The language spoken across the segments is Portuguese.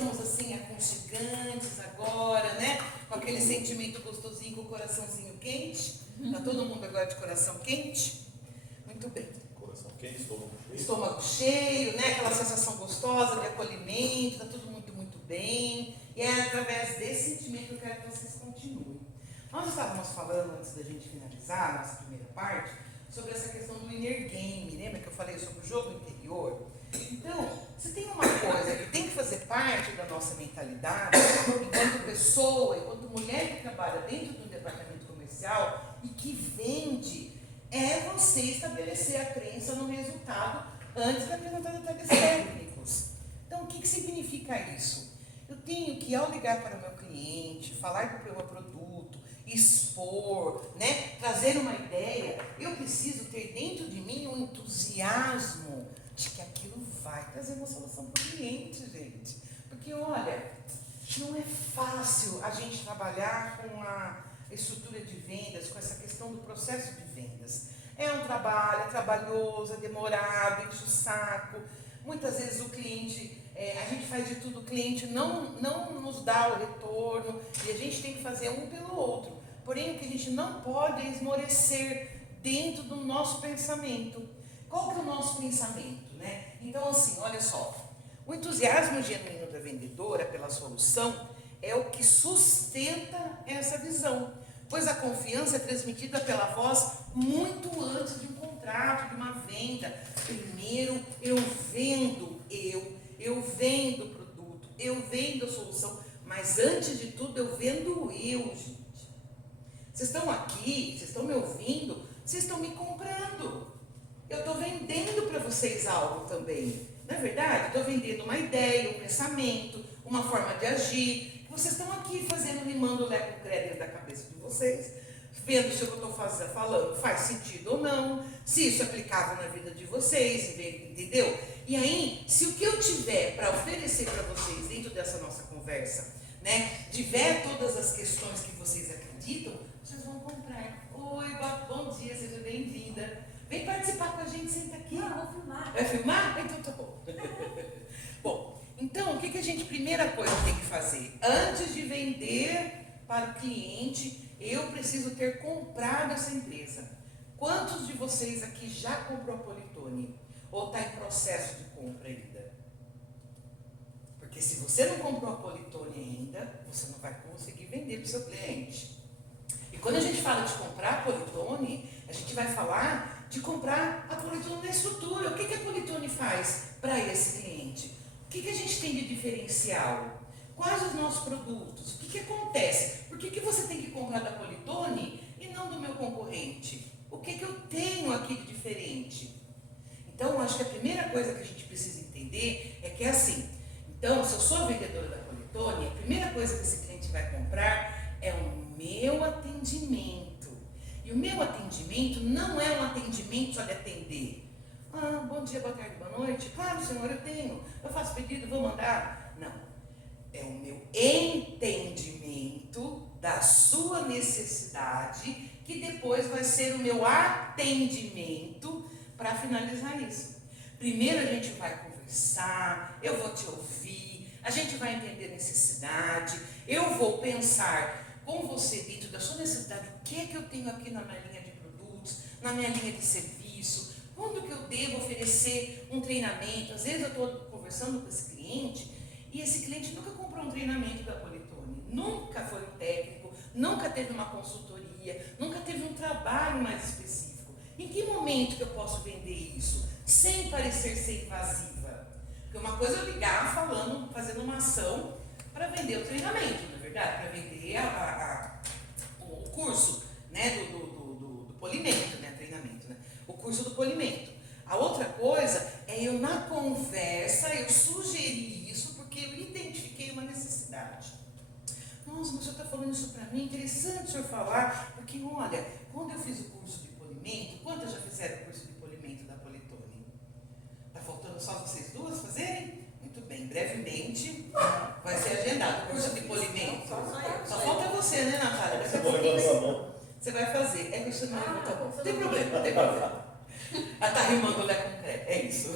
estamos assim aconchegantes agora, né? Com aquele sentimento gostosinho, com o coraçãozinho quente. Tá todo mundo agora de coração quente? Muito bem. Coração quente, estômago cheio. Estômago cheio, né? Aquela sensação gostosa de acolhimento, tá tudo muito bem. E é através desse sentimento que eu quero que vocês continuem. Nós estávamos falando, antes da gente finalizar a nossa primeira parte, sobre essa questão do inner game. Lembra que eu falei sobre o jogo interior? Então, se tem uma coisa que tem que fazer parte da nossa mentalidade, enquanto pessoa, enquanto mulher que trabalha dentro do departamento comercial e que vende, é você estabelecer a crença no resultado antes de apresentar detalhes técnicos. Então, o que significa isso? Eu tenho que, ao ligar para o meu cliente, falar do meu produto, expor, né, trazer uma ideia, eu preciso ter dentro de mim um entusiasmo de que aquilo vai trazer uma solução para o cliente, gente. Porque, olha, não é fácil a gente trabalhar com a estrutura de vendas, com essa questão do processo de vendas. É um trabalho, é trabalhoso, é demorado, enche o saco. Muitas vezes o cliente, a gente faz de tudo, o cliente não nos dá o retorno e a gente tem que fazer um pelo outro. Porém, o que a gente não pode é esmorecer dentro do nosso pensamento. Qual que é o nosso pensamento, né? Então, assim, olha só, o entusiasmo genuíno da vendedora pela solução é o que sustenta essa visão, pois a confiança é transmitida pela voz muito antes de um contrato, de uma venda. Primeiro eu vendo vendo o produto, eu vendo a solução, mas antes de tudo eu vendo eu, gente. Vocês estão aqui, vocês estão me ouvindo, vocês estão me comprando. Eu estou vendendo para vocês algo também. Não é verdade? Estou vendendo uma ideia, um pensamento, uma forma de agir. Vocês estão aqui fazendo, limando o leco crédito da cabeça de vocês, vendo se o que eu estou falando faz sentido ou não, se isso é aplicável na vida de vocês, entendeu? E aí, se o que eu tiver para oferecer para vocês dentro dessa nossa conversa, né, tiver todas as questões que vocês acreditam, vocês vão comprar. Oi, bom dia, seja bem-vinda. Vem participar com a gente, senta aqui. Não, vou filmar. Vai filmar? Então tá bom. Bom, então o que a gente, primeira coisa, tem que fazer? Antes de vender para o cliente, eu preciso ter comprado essa empresa. Quantos de vocês aqui já comprou a Politone? Ou está em processo de compra ainda? Porque se você não comprou a Politone ainda, você não vai conseguir vender para o seu cliente. E quando a gente fala de comprar a Politone, a gente vai falar de comprar a Politone na estrutura. O que a Politone faz para esse cliente? O que a gente tem de diferencial? Quais os nossos produtos? O que acontece? Por que você tem que comprar da Politone e não do meu concorrente? O que eu tenho aqui de diferente? Então, acho que a primeira coisa que a gente precisa entender é que é assim. Então, se eu sou vendedora da Politone, a primeira coisa que esse cliente vai comprar é o meu atendimento. E o meu atendimento não é um atendimento só de atender. Ah, bom dia, boa tarde, boa noite. Claro, senhor, eu tenho. Eu faço pedido, vou mandar. Não. É o meu entendimento da sua necessidade, que depois vai ser o meu atendimento para finalizar isso. Primeiro a gente vai conversar, eu vou te ouvir, a gente vai entender a necessidade, eu vou pensar com você dentro da sua necessidade, o que é que eu tenho aqui na minha linha de produtos, na minha linha de serviço, quando que eu devo oferecer um treinamento. Às vezes eu estou conversando com esse cliente e esse cliente nunca comprou um treinamento da Politone, nunca foi um técnico, nunca teve uma consultoria, nunca teve um trabalho mais específico. Em que momento que eu posso vender isso sem parecer ser invasiva? Porque uma coisa é eu ligar falando, fazendo uma ação para vender o treinamento, não é verdade? Para vender o curso, né, do polimento, né, treinamento, né? O curso do polimento. A outra coisa é eu, na conversa, eu sugeri isso porque eu identifiquei uma necessidade. Nossa, mas o senhor está falando isso para mim? Interessante o senhor falar, porque olha, quando eu fiz o curso de polimento, quantas já fizeram o curso de polimento da Politone? Está faltando só vocês duas fazerem? Muito bem, brevemente vai ser agendado o curso de polimento. Só falta você, né, Natália? Você vai fazer. É que você não levanta a mão. Não tem problema, não tem problema. Ela tá rimando Lé com Cré, é isso.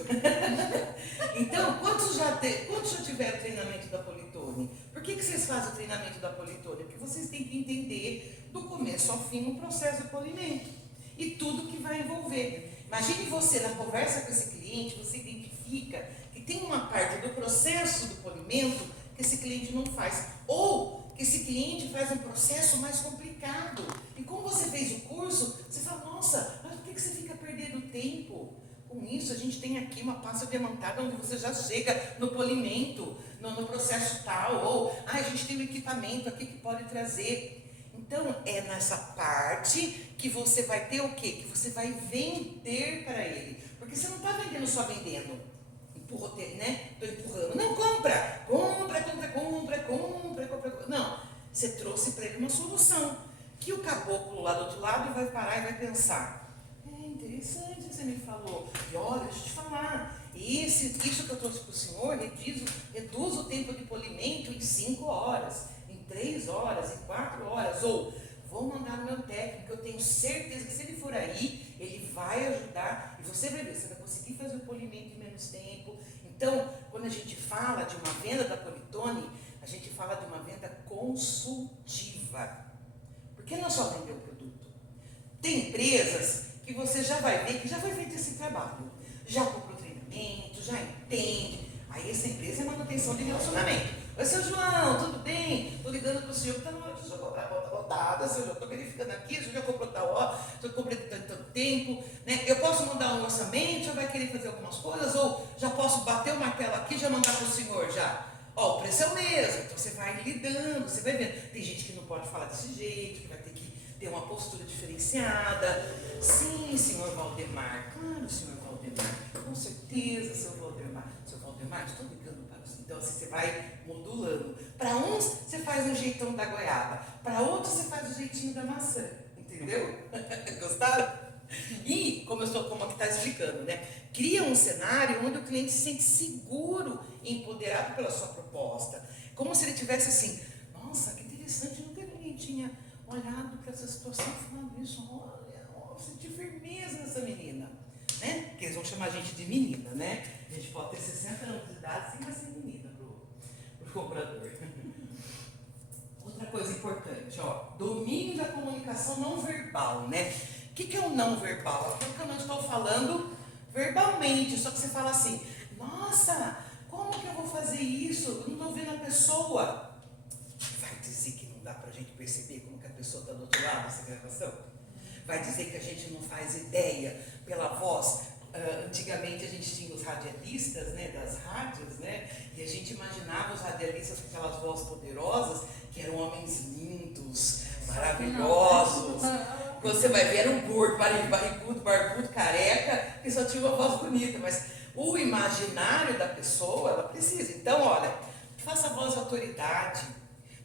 Então, quantos já tiveram treinamento da Politone? Por que vocês fazem o treinamento da Politone? Porque vocês têm que entender do começo ao fim o processo de polimento e tudo que vai envolver. Imagine você, na conversa com esse cliente, você identifica que tem uma parte do processo do polimento que esse cliente não faz. Ou que esse cliente faz um processo mais complicado. E como você fez o curso, você fala, nossa, mas por que você fica perdendo tempo? Com isso, a gente tem aqui uma pasta diamantada onde você já chega no polimento, no processo tal. Ou, a gente tem um equipamento aqui que pode trazer. Então, é nessa parte que você vai ter o quê? Que você vai vender para ele. Porque você não está vendendo só vendendo. Né? Estou empurrando. Não, compra. Não, você trouxe para ele uma solução. Que o caboclo lá do outro lado vai parar e vai pensar. É interessante o que você me falou. E olha, deixa eu te falar. Isso que eu trouxe para o senhor reduz o tempo de polimento em 5 horas. 3 horas, em 4 horas, ou vou mandar no meu técnico, eu tenho certeza que se ele for aí, ele vai ajudar, e você vai ver, você vai conseguir fazer o polimento em menos tempo. Então, quando a gente fala de uma venda da Politone, a gente fala de uma venda consultiva, porque não é só vender o produto. Tem empresas que você já vai ver que já foi feito esse trabalho, já comprou treinamento, já entende, aí essa empresa é manutenção de relacionamento. Oi, seu João, tudo bem? Estou ligando para o senhor, está na hora de o senhor comprar a bota rodada, seu João, estou verificando aqui, o senhor já comprou tal hora, o senhor comprou tanto tempo, né? Eu posso mandar um orçamento, já vai querer fazer algumas coisas, ou já posso bater o martelo aqui e já mandar para o senhor já? Ó, o preço é o mesmo, então você vai lidando, você vai vendo. Tem gente que não pode falar desse jeito, que vai ter que ter uma postura diferenciada. Sim, senhor Valdemar, claro, senhor Valdemar, com certeza, senhor Valdemar. Senhor Valdemar, estou ligando para você. Então, assim, você vai modulando. Para uns, você faz um jeitão da goiaba. Para outros, você faz o jeitinho da maçã. Entendeu? Gostaram? E, como aqui está explicando, né? Cria um cenário onde o cliente se sente seguro e empoderado pela sua proposta. Como se ele tivesse assim, nossa, que interessante, nunca ninguém tinha olhado para essa situação e falado isso. Olha, eu senti firmeza nessa menina. Né? Porque eles vão chamar a gente de menina, né? A gente pode ter 60 anos de idade sem mais ser menina para o comprador. Outra coisa importante, ó, domínio da comunicação não verbal, né? O que é o não verbal? Aquilo que eu não estou falando verbalmente, só que você fala assim, nossa, como que eu vou fazer isso? Eu não estou vendo a pessoa. Vai dizer que não dá para a gente perceber como que a pessoa está do outro lado dessa gravação? Vai dizer que a gente não faz ideia pela voz? Antigamente a gente tinha os radialistas, né, das rádios, né, e a gente imaginava os radialistas com aquelas vozes poderosas, que eram homens lindos, maravilhosos. Quando você vai ver, era um gordo, barrigudo, barbudo, careca, que só tinha uma voz bonita, mas o imaginário da pessoa, ela precisa. Então, olha, faça a voz de autoridade,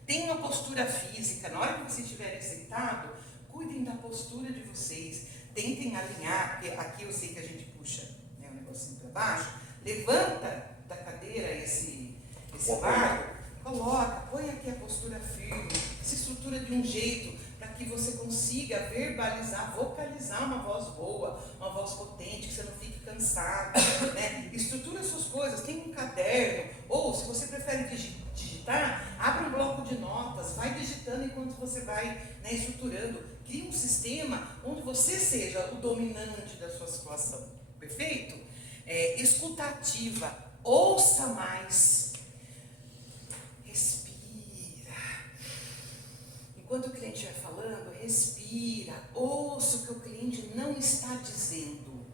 tenha uma postura física, na hora que vocês estiverem sentados, cuidem da postura de vocês, tentem alinhar, porque aqui eu sei que a gente puxa, né, um negocinho para baixo, levanta da cadeira esse barco, coloca, põe aqui a postura firme, se estrutura de um jeito para que você consiga verbalizar, vocalizar uma voz boa, uma voz potente, que você não fique cansado, né? Estrutura suas coisas, tem um caderno, ou se você prefere digitar, abre um bloco de notas, vai digitando enquanto você vai, né, estruturando. Cria um sistema onde você seja o dominante da sua situação. Perfeito? Escuta ativa. Ouça mais. Respira. Enquanto o cliente vai falando, respira. Ouça o que o cliente não está dizendo.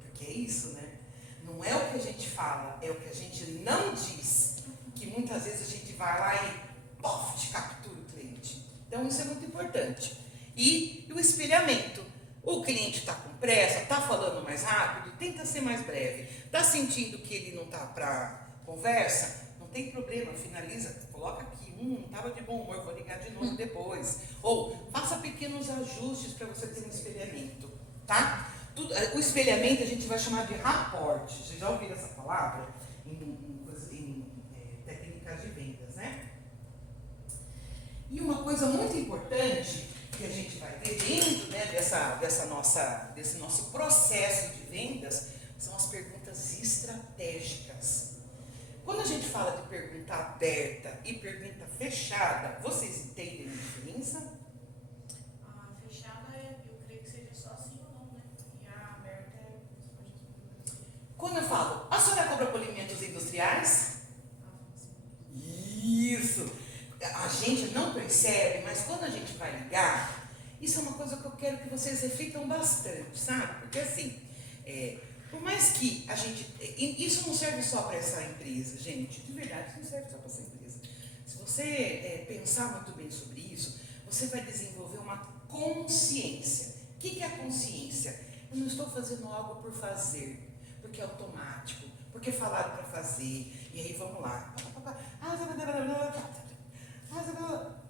Porque é isso, né? Não é o que a gente fala, é o que a gente não diz. Que muitas vezes a gente vai lá e pof, captura o cliente. Então isso é muito importante. E o espelhamento. O cliente está com pressa, está falando mais rápido, tenta ser mais breve. Está sentindo que ele não está para conversa? Não tem problema, finaliza, coloca aqui, não estava de bom humor, vou ligar de novo depois. Ou faça pequenos ajustes para você ter um espelhamento, tá? O espelhamento a gente vai chamar de rapport. Vocês já ouviram essa palavra? Em técnicas de vendas, né? E uma coisa muito importante que a gente vai ver dentro, né, dessa desse nosso processo de vendas são as perguntas estratégicas. Quando a gente fala de pergunta aberta e pergunta fechada, vocês entendem a diferença? A fechada eu creio que seja só sim ou não, né? E a aberta você pode responder. Quando eu falo, a senhora cobra polimentos industriais? Isso! A gente não percebe, mas quando a gente vai ligar, isso é uma coisa que eu quero que vocês reflitam bastante, sabe? Porque assim, por mais que a gente... Isso não serve só para essa empresa, gente. De verdade, isso não serve só para essa empresa. Se você pensar muito bem sobre isso, você vai desenvolver uma consciência. O que é a consciência? Eu não estou fazendo algo por fazer, porque é automático, porque é falado para fazer. E aí vamos lá.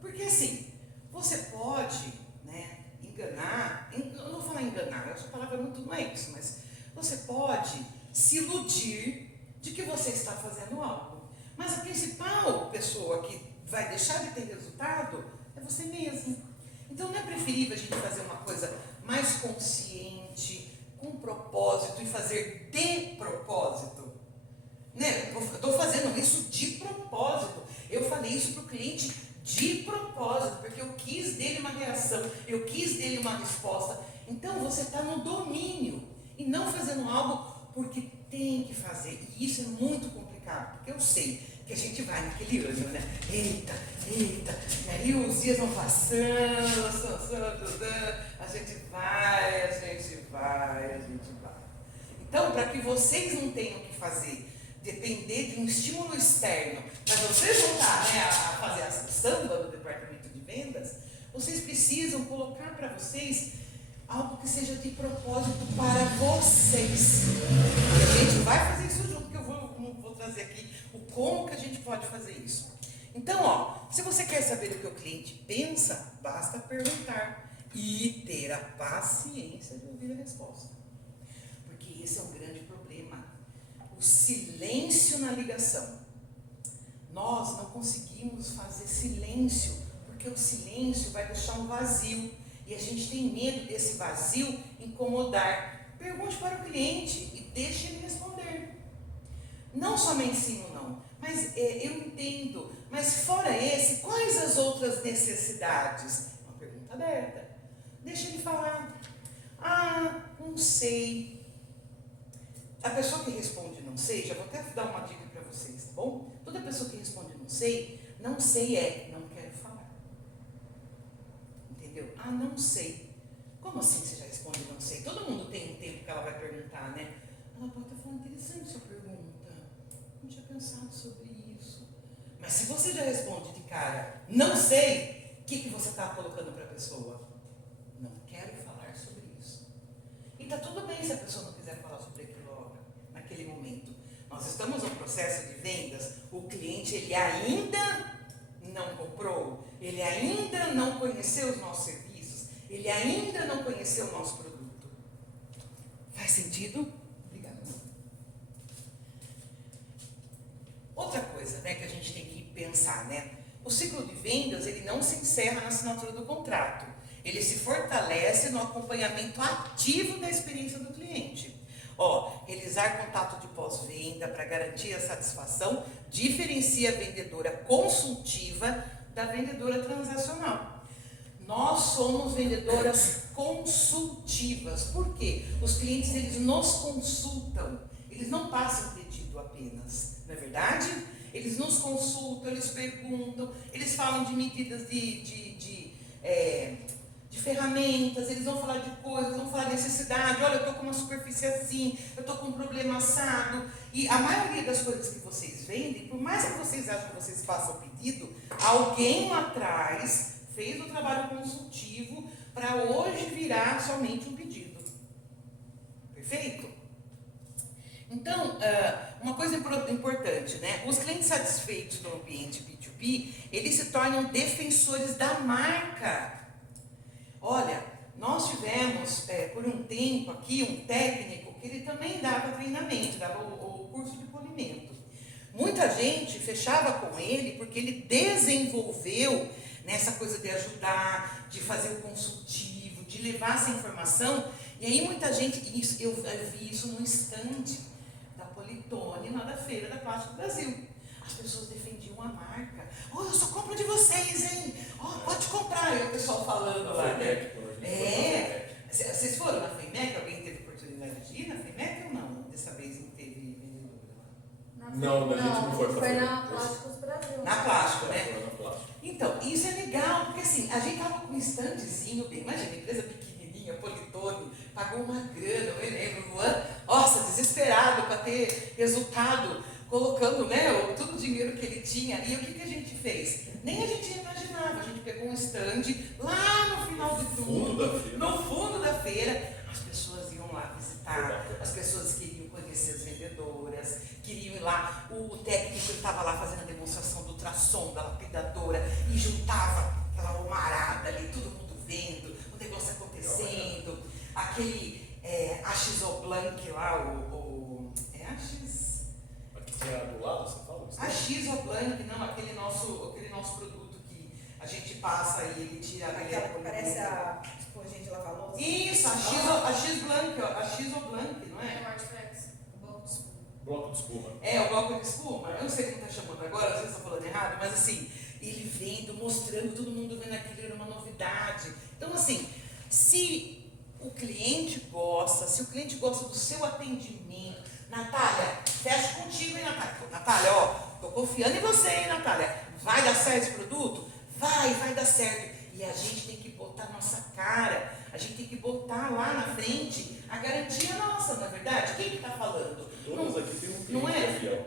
Porque assim, você pode, né, enganar, eu não vou falar enganar, essa palavra não é isso, mas você pode se iludir de que você está fazendo algo. Mas a principal pessoa que vai deixar de ter resultado é você mesmo. Então não é preferível a gente fazer uma coisa mais consciente, com propósito e fazer de propósito? Né? Eu estou fazendo isso de propósito. Eu falei isso para o cliente de propósito, porque eu quis dele uma reação, eu quis dele uma resposta. Então você está no domínio e não fazendo algo porque tem que fazer. E isso é muito complicado, porque eu sei que a gente vai naquele ano, né? Eita, e aí os dias vão passando, a gente vai. Então, para que vocês não tenham que fazer, depender de um estímulo externo, para vocês voltar, né, a fazer a samba do departamento de vendas, vocês precisam colocar para vocês algo que seja de propósito para vocês. E a gente vai fazer isso junto, que eu vou trazer aqui o como que a gente pode fazer isso. Então, se você quer saber o que o cliente pensa, basta perguntar e ter a paciência de ouvir a resposta. Porque esse é um grande problema. O silêncio na ligação. Nós não conseguimos fazer silêncio, porque o silêncio vai deixar um vazio. E a gente tem medo desse vazio incomodar. Pergunte para o cliente e deixe ele responder. Não somente sim ou não, mas eu entendo. Mas fora esse, quais as outras necessidades? Uma pergunta aberta. Deixa ele falar. Não sei. A pessoa que responde não sei, já vou até dar uma dica para vocês, tá bom? Toda pessoa que responde não sei é não quero falar. Entendeu? Não sei. Como assim você já responde não sei? Todo mundo tem um tempo que ela vai perguntar, né? Ela pode estar falando, interessante sua pergunta. Não tinha pensado sobre isso. Mas se você já responde de cara, não sei, o que você está colocando para a pessoa? Não quero falar sobre isso. E está tudo bem se a pessoa não quiser falar sobre aquilo naquele momento. Nós estamos no processo de vendas, o cliente ele ainda não comprou, ele ainda não conheceu os nossos serviços, ele ainda não conheceu o nosso produto. Faz sentido? Obrigada. Outra coisa, né, que a gente tem que pensar, né? O ciclo de vendas, ele não se encerra na assinatura do contrato. Ele se fortalece no acompanhamento ativo da experiência do cliente. Realizar contato de pós-venda para garantir a satisfação diferencia a vendedora consultiva da vendedora transacional. Nós somos vendedoras consultivas. Por quê? Os clientes, eles nos consultam. Eles não passam pedido apenas, não é verdade? Eles nos consultam, eles perguntam, eles falam de medidas de ferramentas, eles vão falar de coisas, vão falar de necessidade. Olha, eu estou com uma superfície assim, eu estou com um problema assado. E a maioria das coisas que vocês vendem, por mais que vocês achem que vocês façam pedido, alguém lá atrás fez o trabalho consultivo para hoje virar somente um pedido. Perfeito? Então, uma coisa importante, né? Os clientes satisfeitos no ambiente B2B, eles se tornam defensores da marca. Olha, nós tivemos por um tempo aqui um técnico que ele também dava treinamento, dava o curso de polimento. Muita gente fechava com ele porque ele desenvolveu nessa coisa de ajudar, de fazer o consultivo, de levar essa informação. E aí muita gente, eu vi isso no stand da Politone, lá da Feira da Plástico Brasil. As pessoas defendiam a marca. Oh, eu só compro de vocês, hein? Oh, pode comprar. E o pessoal falando lá, né? Vocês foram na FEMEC? Alguém teve oportunidade de ir na FEMEC ou não? Dessa vez não teve vendedora lá? Não, a gente não foi pra Foi feira. na Plásticos Brasil. Na Plástico, né? Foi na Plástico. Então, isso é legal, porque assim, a gente tava com um standzinho bem, imagina, empresa pequenininha, Politone, pagou uma grana, eu me lembro, Luan, nossa, desesperado para ter resultado, colocando, né, todo o dinheiro que ele tinha. E o que a gente fez? Nem a gente imaginava, a gente pegou um stand lá no final de tudo, no fundo da feira, as pessoas iam lá visitar, as pessoas queriam conhecer as vendedoras, queriam ir lá, o técnico estava lá fazendo a demonstração do ultrassom, da lapidadora, e juntava aquela homarada ali, todo mundo vendo, o negócio acontecendo, aquele Axis Blanc lá, Axis? Aqui tem a do lado, você fala? Axis Blanc, não, aquele nosso produto que a gente passa e ele tira Aquela que parece a esponjinha de lavar louça. Isso, Axis Blanc, ó, Axis Blanc, não é? É o Artifacts, o bloco de espuma. Bloco de espuma. É, o bloco de espuma. Eu não sei como está chamando agora, às vezes estou falando errado, mas assim, ele vendo, mostrando, todo mundo vendo aquilo, era uma novidade. Então, assim, se o cliente gosta do seu atendimento, Natália, fecha contigo, hein, Natália? Natália, ó, tô confiando em você, hein, Natália? Vai dar certo esse produto? Vai dar certo. E a gente tem que botar nossa cara, a gente tem que botar lá na frente a garantia nossa, não é verdade? Quem que está falando? Todos aqui tem um cliente não é? fiel.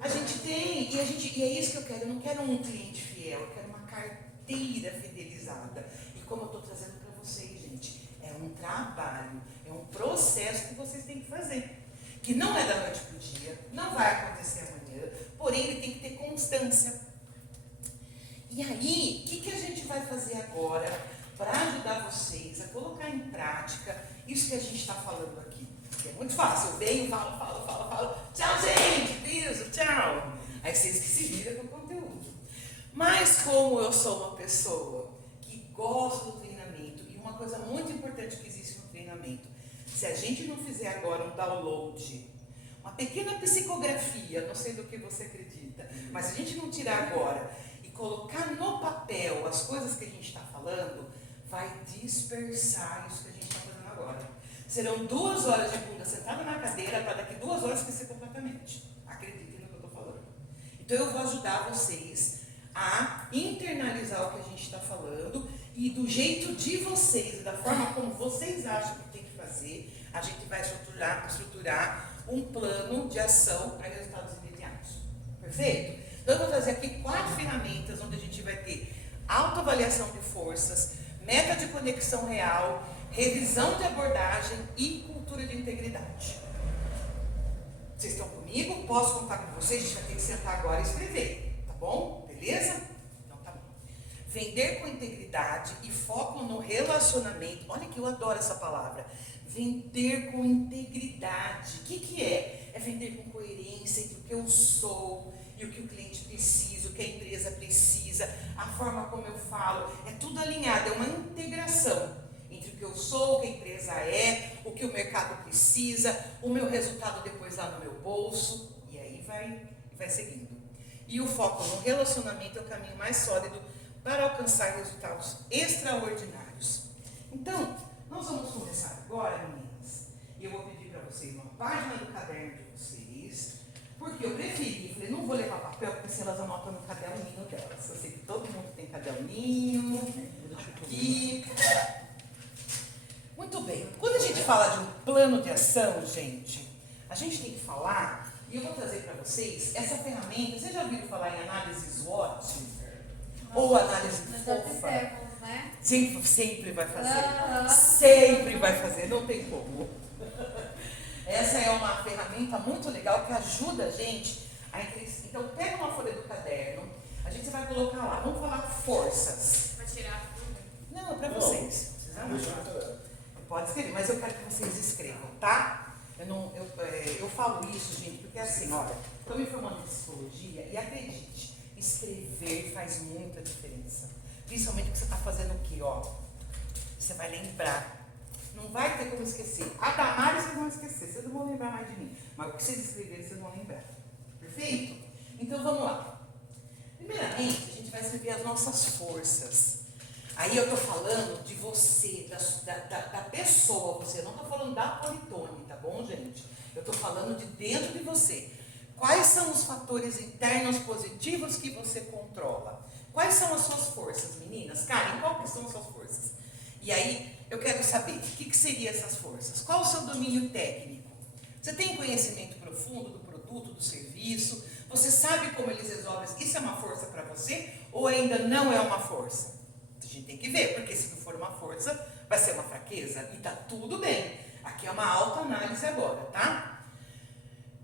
A gente tem, e é isso que eu quero. Eu não quero um cliente fiel, eu quero uma carteira fidelizada. E como eu estou trazendo para vocês, gente, é um trabalho, é um processo que vocês têm que fazer. Que não é da noite para o dia, não vai acontecer amanhã, porém ele tem que ter constância. E aí, o que a gente vai fazer agora para ajudar vocês a colocar em prática isso que a gente está falando aqui? Que é muito fácil, eu venho, falo, tchau gente, beijo, tchau. Aí vocês que se viram com o conteúdo. Mas como eu sou uma pessoa que gosta do treinamento, e uma coisa muito importante que existe no treinamento, se a gente não fizer agora um download, uma pequena psicografia, não sei do que você acredita, mas se a gente não tirar agora e colocar no papel as coisas que a gente está falando, vai dispersar isso que a gente está fazendo agora. Serão 2 horas de bunda sentada na cadeira para daqui 2 horas esquecer completamente. Acreditem no que eu estou falando. Então eu vou ajudar vocês a internalizar o que a gente está falando e do jeito de vocês, da forma como vocês acham que tem que fazer, a gente vai estruturar um plano de ação para resultados imediatos. Perfeito? Então eu vou trazer aqui 4 ferramentas onde a gente vai ter autoavaliação de forças, meta de conexão real, revisão de abordagem e cultura de integridade. Vocês estão comigo? Posso contar com vocês? A gente vai ter que sentar agora e escrever, tá bom? Beleza? Então tá bom. Vender com integridade e foco no relacionamento. Olha que eu adoro essa palavra. Vender com integridade. O que é? É vender com coerência entre o que eu sou e o que o cliente precisa, o que a empresa precisa, a forma como eu falo. É tudo alinhado, é uma integração entre o que eu sou, o que a empresa é, o que o mercado precisa, o meu resultado depois lá no meu bolso. E aí vai seguindo. E o foco no relacionamento é o caminho mais sólido para alcançar resultados extraordinários. Então, nós vamos começar agora, meninas. E eu vou pedir para vocês uma página do caderno de vocês, porque eu falei, não vou levar papel, porque se elas anotam no caderninho delas. Eu sei que todo mundo tem caderninho, aqui. Muito bem. Quando a gente fala de um plano de ação, gente, a gente tem que falar, e eu vou trazer para vocês essa ferramenta. Vocês já ouviram falar em análise SWOT? Ou análise FOFA? Né? Sempre vai fazer. Sempre vai fazer, não tem como. Essa é uma ferramenta muito legal que ajuda a gente a entender. Então, pega uma folha do caderno, a gente vai colocar lá, vamos falar forças. Para tirar tudo. Não, é para vocês. Vocês anotam. Pode escrever, mas eu quero que vocês escrevam, tá? Eu falo isso, gente, porque assim, olha, estou me formando em psicologia e acredite, escrever faz muita diferença. Principalmente porque você está fazendo o quê, ó? Você vai lembrar. Não vai ter como esquecer. A Damares vocês vão esquecer. Vocês não vão lembrar mais de mim. Mas o que vocês escreverem, vocês vão lembrar. Perfeito? Então vamos lá. Primeiramente, a gente vai escrever as nossas forças. Aí eu estou falando de você, da pessoa, você. Eu não estou falando da Politone, tá bom, gente? Eu estou falando de dentro de você. Quais são os fatores internos positivos que você controla? Quais são as suas forças, meninas? Karen, qual que são as suas forças? E aí, eu quero saber, o que seriam essas forças? Qual o seu domínio técnico? Você tem conhecimento profundo do produto, do serviço? Você sabe como eles resolvem? Isso é uma força para você ou ainda não é uma força? A gente tem que ver, porque se não for uma força, vai ser uma fraqueza e tá tudo bem. Aqui é uma autoanálise agora, tá?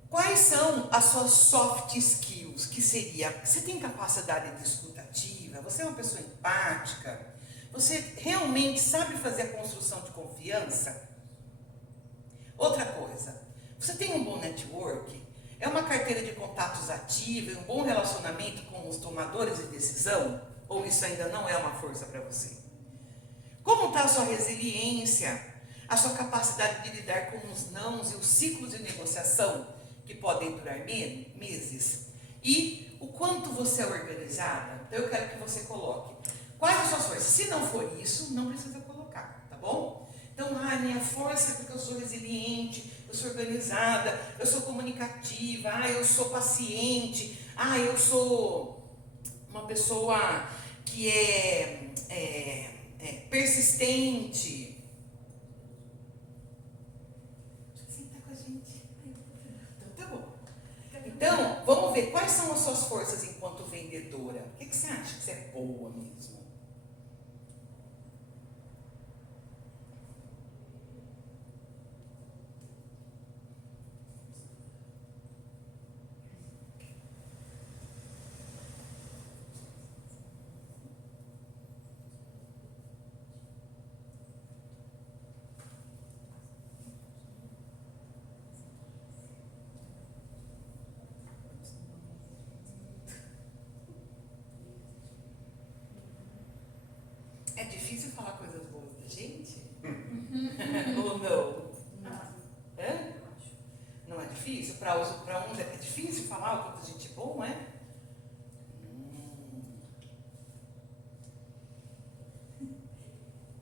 Quais são as suas soft skills? Que seria, você tem capacidade de escuta ativa? Você é uma pessoa empática? Você realmente sabe fazer a construção de confiança? Outra coisa, você tem um bom network? É uma carteira de contatos ativa e um bom relacionamento com os tomadores de decisão? Ou isso ainda não é uma força para você? Como está a sua resiliência? A sua capacidade de lidar com os nãos e os ciclos de negociação que podem durar meses? E o quanto você é organizada? Então eu quero que você coloque. Quais as suas forças? Se não for isso, não precisa colocar, tá bom? Então, minha força é porque eu sou resiliente, eu sou organizada, eu sou comunicativa, eu sou paciente, eu sou uma pessoa que é persistente. Senta com a gente. Então, tá bom. Então, vamos ver quais são as suas forças enquanto vendedora. O que você acha que você é boa mesmo? É difícil falar coisas boas da gente? Ou não? Hã? Não é difícil? Para uns é difícil falar o quanto a gente é bom, é?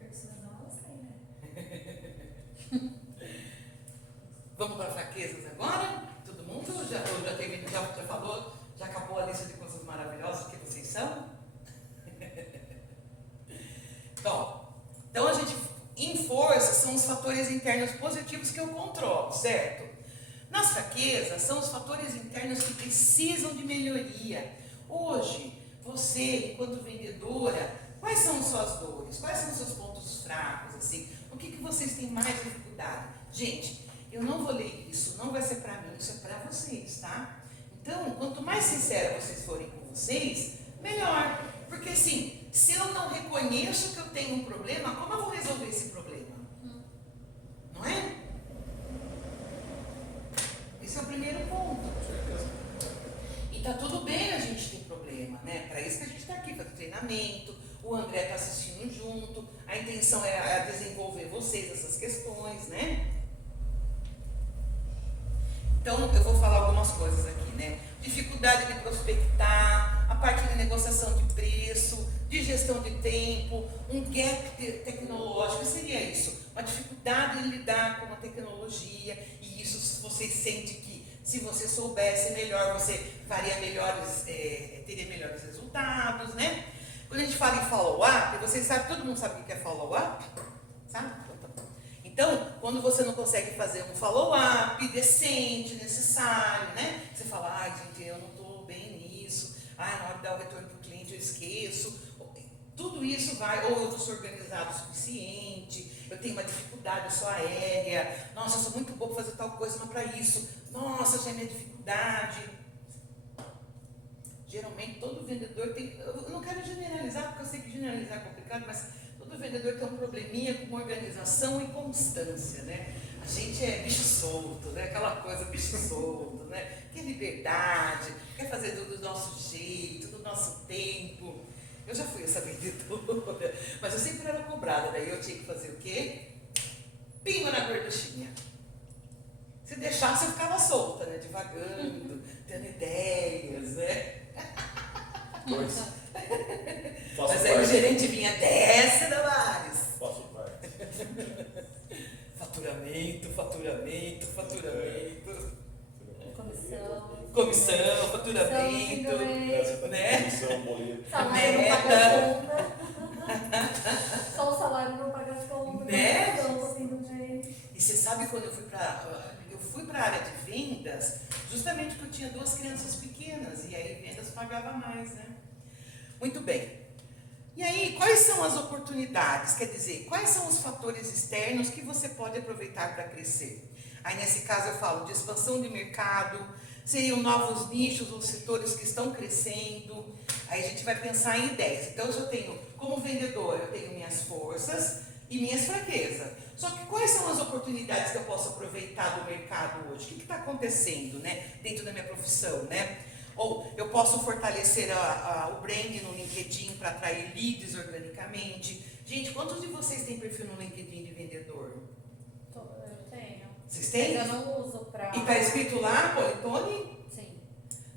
Persuasão eu sei, né? Vamos para fraquezas agora? Todo mundo já falou? Já acabou a lista de coisas maravilhosas que vocês são? Então a gente, em força, são os fatores internos positivos que eu controlo, certo? Nas fraquezas, são os fatores internos que precisam de melhoria. Hoje, você, enquanto vendedora, quais são as suas dores? Quais são os seus pontos fracos, assim? O que vocês têm mais dificuldade? Gente, eu não vou ler isso, não vai ser para mim, isso é para vocês, tá? Então, quanto mais sincero vocês forem com vocês, melhor. Porque assim, se eu não reconheço que eu tenho um problema, como eu vou resolver esse problema? Não é? Esse é o primeiro ponto. E tá tudo bem a gente ter problema, né? Para isso que a gente está aqui, fazer treinamento, o André está assistindo junto, a intenção é desenvolver vocês essas questões, né? Então, eu vou falar algumas coisas aqui, né? Dificuldade de prospectar, a parte de negociação de preço, de gestão de tempo, um gap tecnológico, seria isso? Uma dificuldade em lidar com a tecnologia, e isso vocês sentem que, se você soubesse melhor, você faria teria melhores resultados, né? Quando a gente fala em follow-up, vocês sabem, todo mundo sabe o que é follow-up? Sabe? Então, quando você não consegue fazer um follow-up decente, necessário, né? Você fala, gente, eu não estou bem nisso. Na hora de dar o retorno para o cliente eu esqueço. Tudo isso vai, ou eu não sou organizado o suficiente, eu tenho uma dificuldade, eu sou aérea. Nossa, eu sou muito boa para fazer tal coisa, mas para isso, nossa, já é minha dificuldade. Geralmente, todo vendedor tem... Eu não quero generalizar, porque eu sei que generalizar é complicado, mas... todo vendedor tem um probleminha com organização e constância, né? A gente é bicho solto, né? Aquela coisa, bicho solto, né? Quer liberdade, quer fazer do nosso jeito, do nosso tempo. Eu já fui essa vendedora, mas eu sempre era cobrada, daí eu tinha que fazer o quê? Pima na gorduchinha. Se deixasse, eu ficava solta, né? Divagando, tendo ideias, né? Dois. Faço Mas aí o parte. gerente vinha, desce, Damares. Faço parte. Faturamento. Comissão. Comissão, faturamento, Comissão, né? Comissão, boleto. Salário não paga Meta. as contas. Só o salário não paga as contas. Né? Então, assim, do jeito. E você sabe quando eu fui para a área de vendas, justamente porque eu tinha 2 crianças pequenas, e aí vendas pagava mais, né? Muito bem. E aí, quais são as oportunidades? Quer dizer, quais são os fatores externos que você pode aproveitar para crescer? Aí, nesse caso, eu falo de expansão de mercado, seriam novos nichos ou setores que estão crescendo. Aí a gente vai pensar em ideias. Então, eu tenho, como vendedor, eu tenho minhas forças e minhas fraquezas. Só que quais são as oportunidades que eu posso aproveitar do mercado hoje? O que está acontecendo, né, dentro da minha profissão, né? Ou eu posso fortalecer o brand no LinkedIn para atrair leads organicamente. Gente, quantos de vocês têm perfil no LinkedIn de vendedor? Eu tenho. Vocês têm? Mas eu não uso pra... E está escrito lá, Politone? Sim.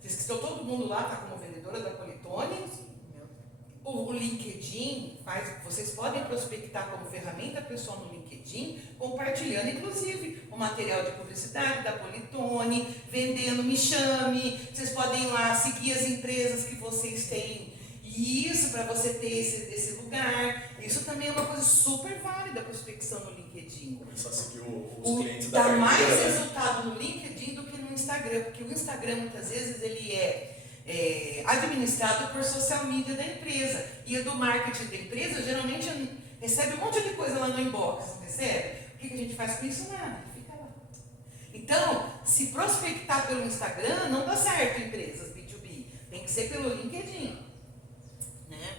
Então todo mundo lá está como vendedora da Politone? O LinkedIn vocês podem prospectar como ferramenta pessoal no LinkedIn, compartilhando inclusive o material de publicidade da Politone, vendendo, me chame, vocês podem ir lá seguir as empresas que vocês têm, e isso para você ter esse lugar, isso também é uma coisa super válida, a prospecção no LinkedIn. Começar a seguir os clientes da Dá carteira, mais né? resultado no LinkedIn do que no Instagram, porque o Instagram muitas vezes ele é administrado por social media da empresa, e a do marketing da empresa geralmente recebe um monte de coisa lá no inbox, não recebe? O que a gente faz com isso? Nada, fica lá. Então, se prospectar pelo Instagram não dá certo, empresas B2B, tem que ser pelo LinkedIn, né?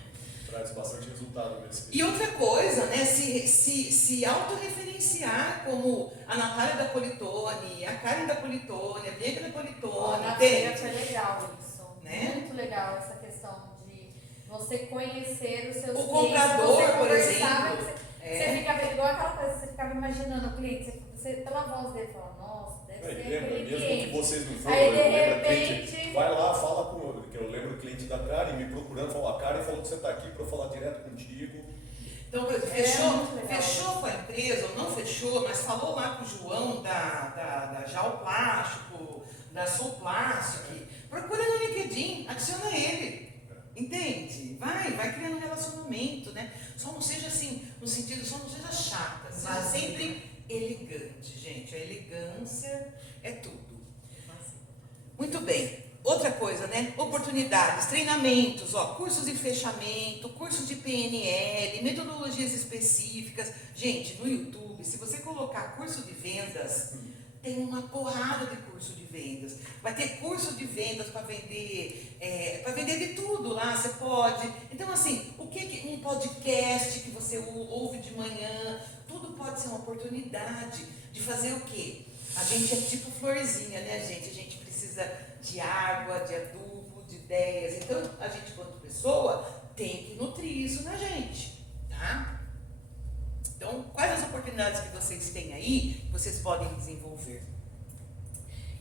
Traz bastante resultado nesse. E outra coisa, né, se autorreferenciar como a Natália da Politone, a Karen da Politone, a Bianca da Politone, Na entende? feira foi legal isso. Né? Muito legal essa questão de você conhecer os seus O clientes. comprador, você por conversava, exemplo. Você ficava igual aquela coisa, você ficava imaginando o cliente, você pela voz dele fala, nossa, deve ser Lembra, aquele mesmo que cliente. vocês não foram, Aí, de lembra repente- cliente, vai lá, fala com que eu lembro o cliente da Karen me procurando, falou, a Karen falou que você está aqui para falar direto contigo. Então, por exemplo, muito legal. fechou com a empresa, ou não fechou, mas falou lá com o João da Jal Plástico, da Sul Plastic, procura no LinkedIn, adiciona ele. Entende? Vai criando um relacionamento, né? Só não seja assim, no sentido, só não seja chata, seja sempre elegante, gente. A elegância é tudo. Muito bem. Outra coisa, né? Oportunidades, treinamentos, cursos de fechamento, cursos de PNL, metodologias específicas. Gente, no YouTube, se você colocar curso de vendas, tem uma porrada de curso de vendas. Vai ter curso de vendas para vender de tudo lá, você pode. Então, assim, um podcast que você ouve de manhã, tudo pode ser uma oportunidade de fazer o quê? A gente é tipo florzinha, né, gente? A gente precisa de água, de adubo, de ideias. Então, a gente, quanto pessoa, tem que nutrir isso na gente, tá? Então, quais as oportunidades que vocês têm aí, que vocês podem desenvolver?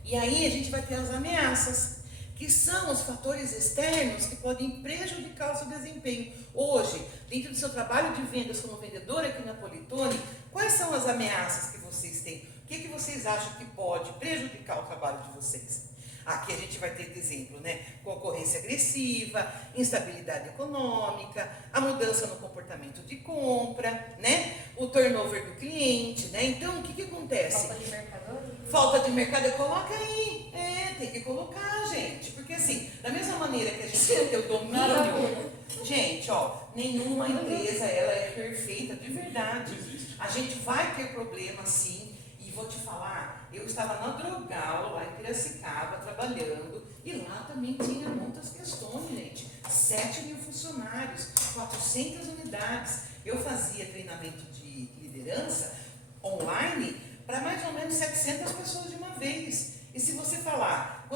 E aí a gente vai ter as ameaças, que são os fatores externos que podem prejudicar o seu desempenho. Hoje, dentro do seu trabalho de vendas como vendedora aqui na Politone, quais são as ameaças que vocês têm? O que vocês acham que pode prejudicar o trabalho de vocês? Aqui a gente vai ter de exemplo, né? Concorrência agressiva, instabilidade econômica, a mudança no comportamento de compra, né? O turnover do cliente, né? Então, o que acontece? Falta de mercador? Falta de mercado, coloca aí. Tem que colocar, gente. Porque assim, da mesma maneira que a gente tem que ter o domínio, gente, nenhuma empresa ela é perfeita de verdade. A gente vai ter problema sim. E vou te falar, eu estava na Drogal, lá em Piracicaba, trabalhando, e lá também tinha muitas questões, gente. 7.000 funcionários, 400 unidades. Eu fazia treinamento de liderança online para mais ou menos 700 pessoas de uma vez. E se você falar,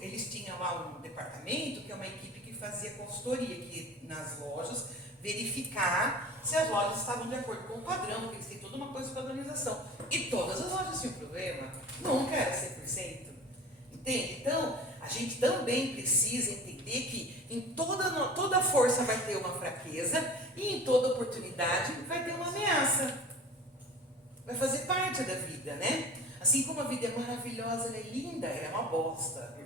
eles tinham lá um departamento, que é uma equipe que fazia consultoria aqui nas lojas, verificar se as lojas estavam de acordo com o padrão, porque eles têm toda uma coisa de padronização. E todas as lojas tinham problema, nunca era 100%. Entende? Então, a gente também precisa entender que em toda força vai ter uma fraqueza e em toda oportunidade vai ter uma ameaça. Vai fazer parte da vida, né? Assim como a vida é maravilhosa, ela é linda, ela é uma bosta.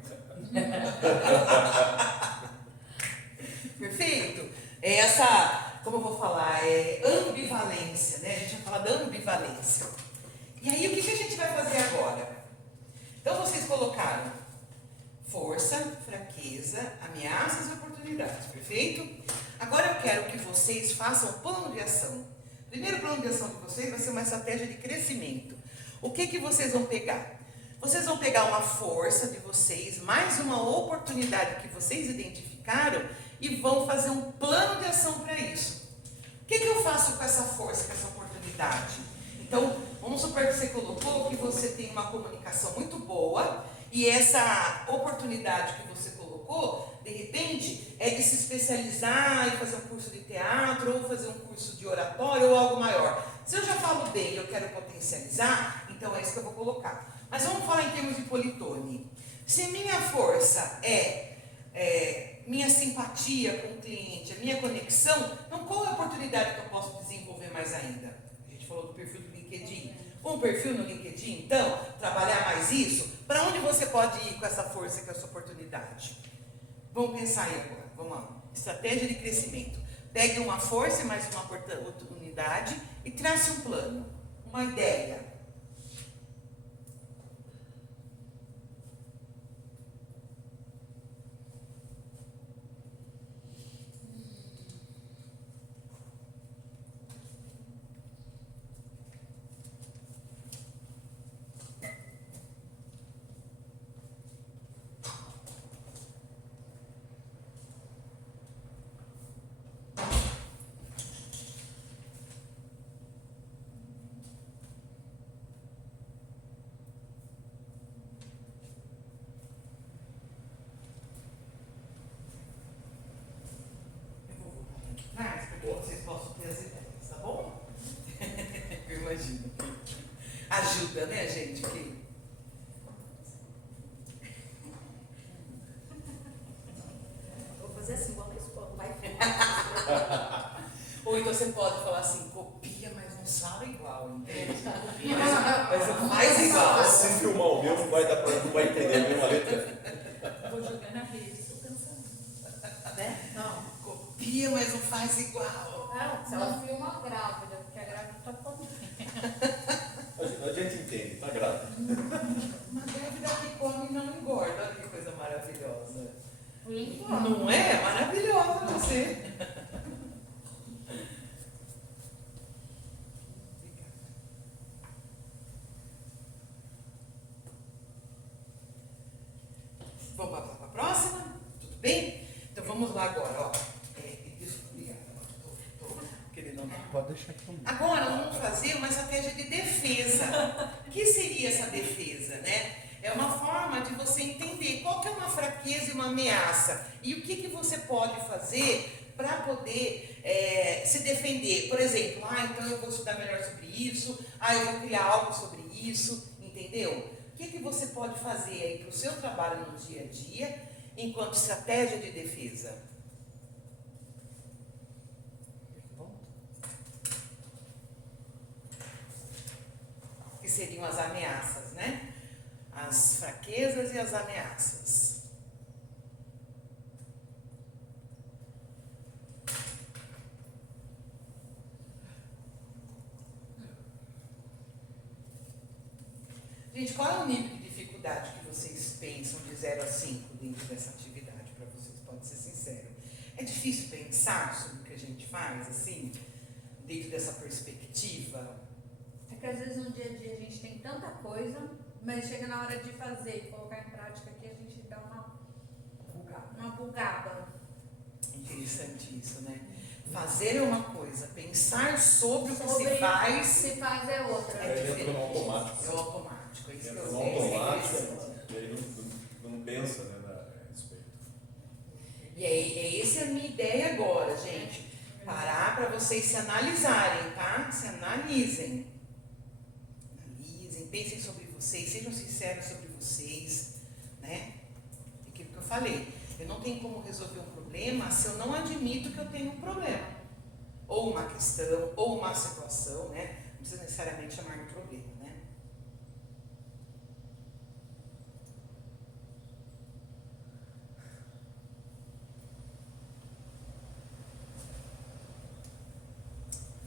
Perfeito? É essa, como eu vou falar, é ambivalência, né? A gente vai falar da ambivalência. E aí, o que a gente vai fazer agora? Então, vocês colocaram força, fraqueza, ameaças e oportunidades, perfeito? Agora eu quero que vocês façam um plano de ação. O primeiro plano de ação de vocês vai ser uma estratégia de crescimento. O que vocês vão pegar? Vocês vão pegar uma força de vocês, mais uma oportunidade que vocês identificaram e vão fazer um plano de ação para isso. O que eu faço com essa força, com essa oportunidade? Então, vamos supor que você colocou que você tem uma comunicação muito boa e essa oportunidade que você colocou, de repente, é de se especializar e fazer um curso de teatro ou fazer um curso de oratório ou algo maior. Se eu já falo bem e eu quero potencializar, então é isso que eu vou colocar. Mas vamos falar em termos de politone. Se minha força é minha simpatia com o cliente, a minha conexão, então qual é a oportunidade que eu posso desenvolver mais ainda? A gente falou do perfil do LinkedIn. Um perfil no LinkedIn, então, trabalhar mais isso. Para onde você pode ir com essa força, com essa oportunidade? Vamos pensar aí agora. Vamos lá. Estratégia de crescimento. Pegue uma força e mais uma oportunidade e trace um plano, uma ideia. Para que vocês possam ter as ideias, tá bom? Eu imagino. Ajuda, né, gente? Vou fazer assim, igual que esse povo vai. Ou então você pode falar assim, copia, mas não fala igual, entende? Mas não faz igual. Se filmar o meu, não vai entender a mesma letra. Vou jogar na rede, estou cansando. Né? Não. Copia, mas não faz igual. Não, se ela filma grávida, porque a grávida tá comendo. A gente entende, tá grávida. Uma grávida que come e não engorda, olha que coisa maravilhosa. Língua. Não é? Maravilhosa você. Vamos para a próxima? Tudo bem? Então vamos lá agora, ó. Pode deixar comigo. Agora vamos fazer uma estratégia de defesa. O que seria essa defesa, né? É uma forma de você entender qual que é uma fraqueza e uma ameaça e o que você pode fazer para poder se defender. Por exemplo, então eu vou estudar melhor sobre isso, eu vou criar algo sobre isso, entendeu? O que você pode fazer aí para o seu trabalho no dia a dia enquanto estratégia de defesa? Que seriam as ameaças, né? As fraquezas e as ameaças. Gente, qual é o nível de dificuldade que vocês pensam de 0 a 5 dentro dessa atividade, para vocês? Pode ser sincero. É difícil pensar sobre o que a gente faz, assim, dentro dessa perspectiva? É que às vezes no dia a dia a gente tem tanta coisa, mas chega na hora de fazer, colocar em prática aqui, a gente dá uma bugada. Interessante isso, né? Fazer é uma coisa, pensar sobre o que Sobre se faz se faz é outra. Ele entra no automático. é o automático. É isso que Entra eu no sei. automático e aí não pensa, né, a respeito. E essa é a minha ideia agora, gente. Parar para vocês se analisarem, tá? Se analisem. Analisem, pensem sobre vocês, sejam sinceros sobre vocês, né? Aquilo que eu falei. Eu não tenho como resolver um problema se eu não admito que eu tenho um problema. Ou uma questão, ou uma situação, né? Não precisa necessariamente chamar de problema, né?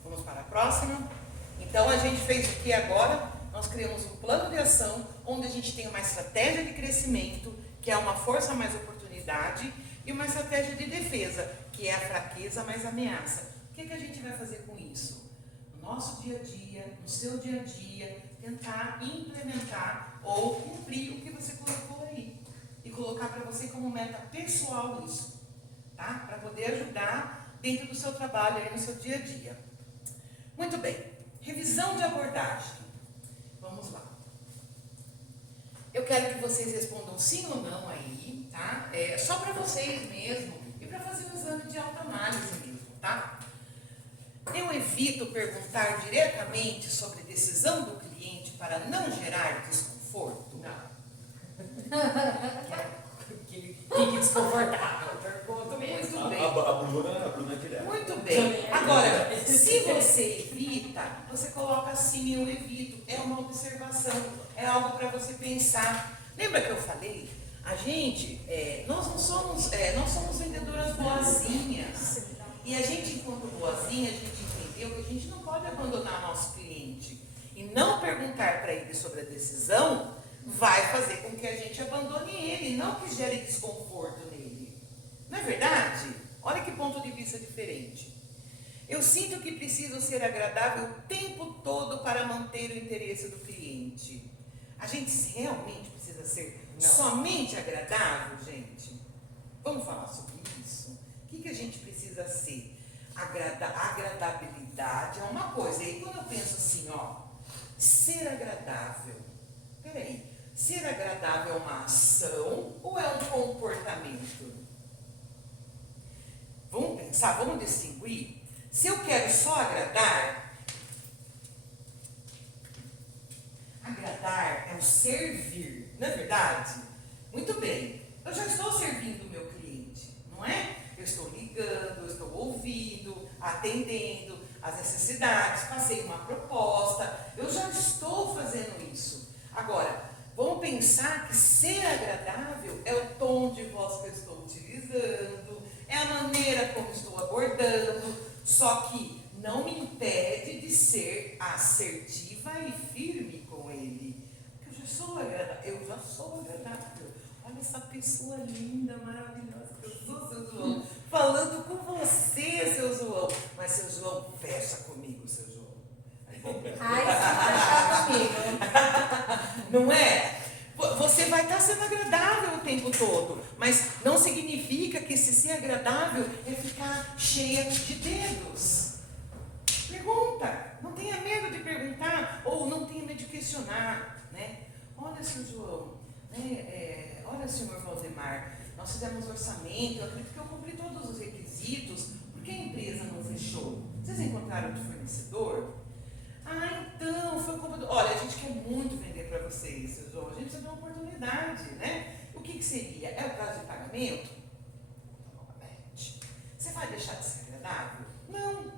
Vamos para a próxima. Então, a gente fez o que agora? Nós criamos um plano de ação onde a gente tem uma estratégia de crescimento, que é uma força mais oportunidade, e uma estratégia de defesa, que é a fraqueza mais ameaça. O que a gente vai fazer com isso? No nosso dia a dia, no seu dia a dia, tentar implementar ou cumprir o que você colocou aí. E colocar para você como meta pessoal isso, tá? Para poder ajudar dentro do seu trabalho aí no seu dia a dia. Muito bem, revisão de abordagem. Vamos lá. Eu quero que vocês respondam sim ou não aí, tá? É só para vocês mesmo e para fazer um exame de autoanálise mesmo, tá? Eu evito perguntar diretamente sobre a decisão do cliente para não gerar desconforto? Não. Que ele fique desconfortável. Pergunto Muito mesmo. bem. A Bruna é direta. Muito bem. Agora, se você evita, você coloca assim, eu evito. É uma observação, é algo para você pensar. Lembra que eu falei? A gente, nós somos vendedoras boazinhas. E a gente, enquanto boazinha, a gente entendeu que a gente não pode abandonar nosso cliente. E não perguntar para ele sobre a decisão vai fazer com que a gente abandone ele, não que gere desconforto nele. Não é verdade? Olha que ponto de vista diferente. Eu sinto que preciso ser agradável o tempo todo para manter o interesse do cliente. A gente realmente precisa ser somente agradável, gente? Vamos falar sobre isso? O que a gente precisa ser? Agradabilidade é uma coisa. E aí quando eu penso assim, ser agradável. Peraí, ser agradável é uma ação ou é um comportamento? Vamos pensar, vamos distinguir. Se eu quero só agradar é o servir, não é verdade? Muito bem, eu já estou servindo o meu cliente, não é? Eu estou ligando, eu estou ouvindo, atendendo as necessidades, passei uma proposta, eu já estou fazendo isso. Agora, vamos pensar que ser agradável é o tom de voz que eu estou utilizando, é a maneira como estou abordando, só que não me impede de ser assertiva e firme com ele. Porque eu já sou agradável. Olha essa pessoa linda, maravilhosa que eu sou, seu João. Falando com você, seu João. Mas, seu João, fecha comigo, seu João. Ai, se fechar comigo. Não é? Você vai estar sendo agradável o tempo todo, mas não significa que se ser agradável é ficar cheia de dedos. Pergunta, não tenha medo de perguntar ou não tenha medo de questionar, né? Olha, seu João, né? Olha, senhor Valdemar, nós fizemos orçamento, eu acredito que eu cumpri todos os requisitos, por que a empresa não fechou? Vocês encontraram outro fornecedor? Ah, então, foi culpa do... Olha, a gente quer muito vender para vocês, seu João. A gente precisa de uma oportunidade, né? O que seria? É o prazo de pagamento? Novamente. Você vai deixar de ser agradável? Não.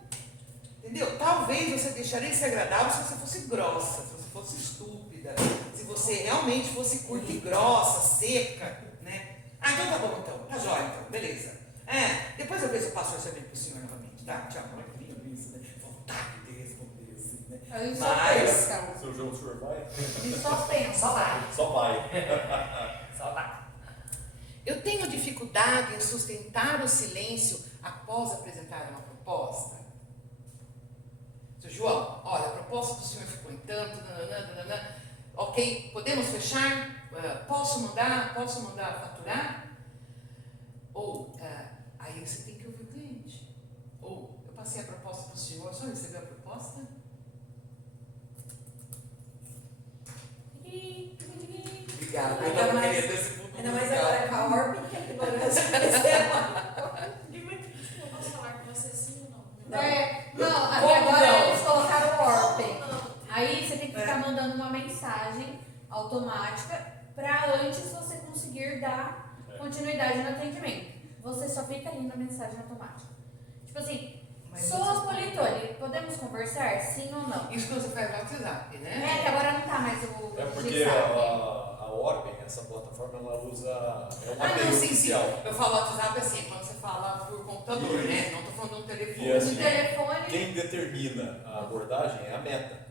Entendeu? Talvez você deixaria de ser agradável se você fosse grossa, se você fosse estúpida, se você realmente fosse curta e grossa, seca, né? Ah, então tá bom, então. Tá jóia, então. Beleza. Depois eu vejo se eu passo o orçamento pro senhor novamente, tá? Tchau. Olha que lindo isso, né? Vontade de responder assim, né? Aí só Mas... pensa. Seu João, o senhor vai? E só pensa. Só vai. Só vai. Só vai. Eu tenho dificuldade em sustentar o silêncio após apresentar uma proposta. Seu João, olha, a proposta do senhor ficou em tanto, nananã. Ok, podemos fechar? Posso mandar faturar? Ou, aí você tem que ouvir o cliente. Ou, eu passei a proposta para o senhor recebeu a proposta? Obrigado, eu estava querendo esse fundo. Ainda mais agora com a Orbe, que agora mandando uma mensagem automática para antes você conseguir dar continuidade no atendimento. Você só fica ali na mensagem automática. Tipo assim, Mas sou a Politone, podemos conversar? Sim ou não? Isso que você faz no WhatsApp, né? É, que agora não tá mais o É porque WhatsApp. a Orben, essa plataforma, ela usa. É uma Ah, API não, sim, sim. oficial. Eu falo WhatsApp assim, quando você fala por computador, né? Não tô falando de um telefone. E assim, O telefone. quem determina a abordagem é a meta.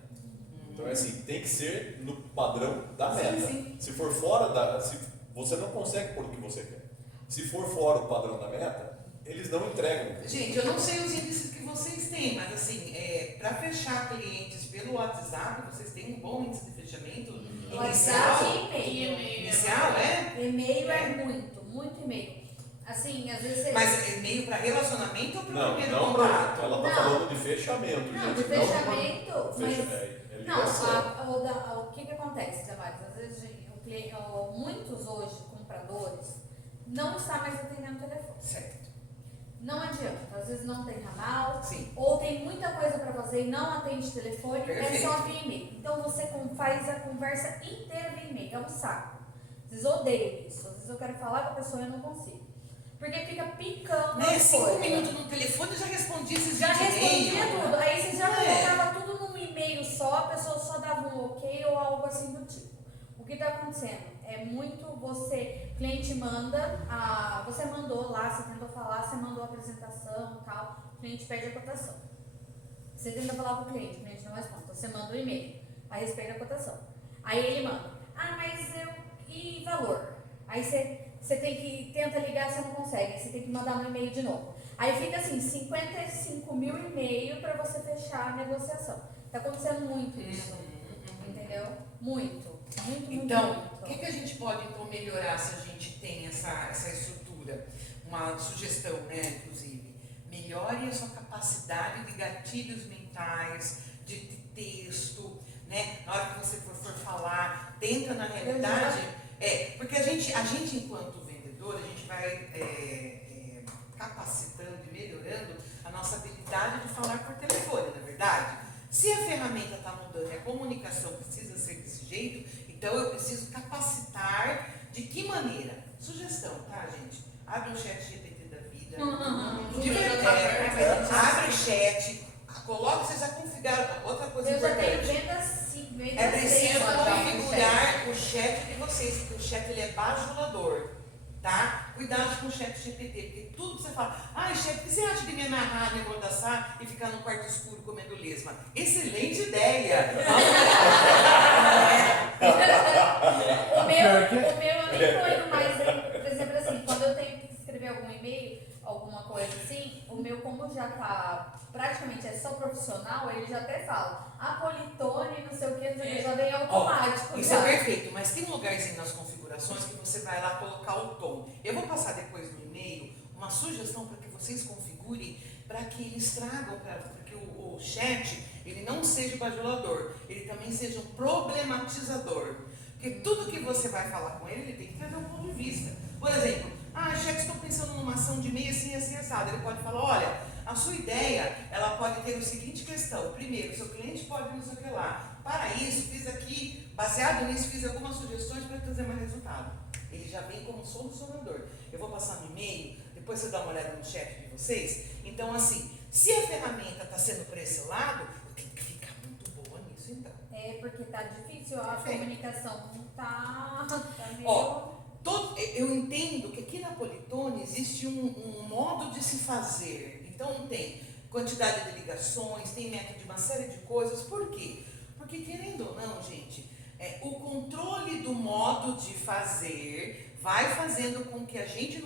Então é assim, tem que ser no padrão da Sim, meta. sim. Se for fora da. Se você não consegue pôr o que você quer. Se for fora o padrão da meta, eles não entregam. Gente, eu não sei os índices que vocês têm, mas assim, para fechar clientes pelo WhatsApp, vocês têm um bom índice de fechamento WhatsApp inicial? e e-mail. Inicial, é? E-mail é muito e-mail. Assim, às vezes você. Mas e-mail para relacionamento ou para o Não, primeiro não, contato? ela está Não. falando de fechamento. Não, gente, de fechamento, é Não, ligação. o que acontece, Damares? Às vezes muitos hoje compradores não estão mais atendendo o telefone. Certo. Não adianta, às vezes não tem ramal, Sim. ou tem muita coisa para fazer e não atende telefone, é Perfeito. só via e-mail. Então você faz a conversa inteira via e-mail, é um saco. Às vezes eu odeio isso, às vezes eu quero falar com a pessoa e eu não consigo. Porque fica picando Né? as 5 coisas. minutos no telefone já respondia esses Já respondia e-mail. tudo. Aí você já É. colocava tudo num e-mail só, a pessoa só dava um ok ou algo assim do tipo. O que está acontecendo? É muito cliente manda, você mandou lá, você tentou falar, você mandou a apresentação e tal, o cliente pede a cotação. Você tenta falar com o cliente não responde. Então você manda um e-mail a respeito da cotação. Aí ele manda, e valor? Aí você tenta ligar, você não consegue, aí você tem que mandar um e-mail de novo. Aí fica assim, 55 mil e-mails para você fechar a negociação. Está acontecendo muito isso, entendeu? Muito. Então, muito. o que a gente pode então melhorar se a gente tem essa estrutura? Uma sugestão, né, inclusive. Melhore a sua capacidade de gatilhos mentais, de texto, né? Na hora que você for falar, tenta na realidade. Porque a gente enquanto vendedor, a gente vai capacitando e melhorando a nossa habilidade de falar por telefone, na verdade. Se a ferramenta está mudando e a comunicação precisa ser desse jeito, então eu preciso capacitar de que maneira? Sugestão, tá, gente? Abre um chat GPT da vida. Abre o chat, coloca, vocês já configuraram. Outra coisa Eu já tenho importante. venda É preciso já no chat. configurar o chat de vocês, porque o chat ele é bajulador, tá? Cuidado com o chat GPT, porque tudo que você fala, chat, o que você acha de me amarrar, me amordaçar e ficar num quarto escuro comendo lesma? Excelente ideia! O meu eu nem tô indo mais, por exemplo, assim, quando eu tenho que escrever algum e-mail, alguma coisa assim, o meu, como já tá praticamente é só profissional, ele já até fala, Politone, não sei o que, já vem automático. Isso é perfeito, mas tem um lugarzinho nas configurações que você vai lá colocar o tom. Eu vou passar depois no e-mail uma sugestão para que vocês configurem, para que eles tragam, para que o chat ele não seja bajulador, ele também seja um problematizador. Porque tudo que você vai falar com ele tem que trazer um ponto de vista. Por exemplo, chat, estou pensando numa ação de e-mail assim, assado. Ele pode falar, olha, a sua ideia, ela pode ter a seguinte questão. Primeiro, seu cliente pode não sei o que lá. Para isso, fiz aqui, baseado nisso, fiz algumas sugestões para trazer mais resultado. Ele já vem como solucionador. Eu vou passar no e-mail, depois você dá uma olhada no chat de vocês. Então, assim, se a ferramenta está sendo por esse lado, eu tenho que ficar muito boa nisso, então. É, porque tá difícil, a comunicação não tá meio... Eu entendo que aqui na Politone existe um modo de se fazer. Então tem quantidade de ligações, tem método de uma série de coisas. Por quê? Porque querendo ou não, gente, o controle do modo de fazer vai fazendo com que a gente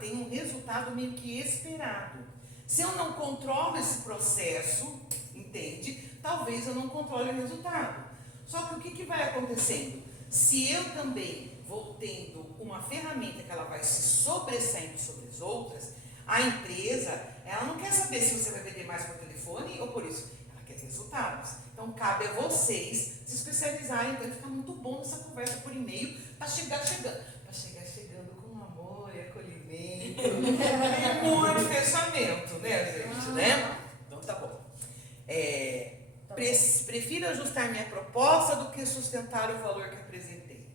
tenha um resultado meio que esperado. Se eu não controlo esse processo, entende? Talvez eu não controle o resultado. Só que o que vai acontecendo? Se eu também vou tendo uma ferramenta que ela vai se sobressaindo sobre as outras, a empresa, ela não quer saber se você vai vender mais por telefone ou por isso. Ela quer resultados. Então, cabe a vocês se especializarem, então fica muito bom nessa conversa por e-mail para chegar chegando com amor e acolhimento e muito fechamento, né, gente? Né? Então, tá bom. Tá bom. Prefiro ajustar minha proposta do que sustentar o valor que apresentei.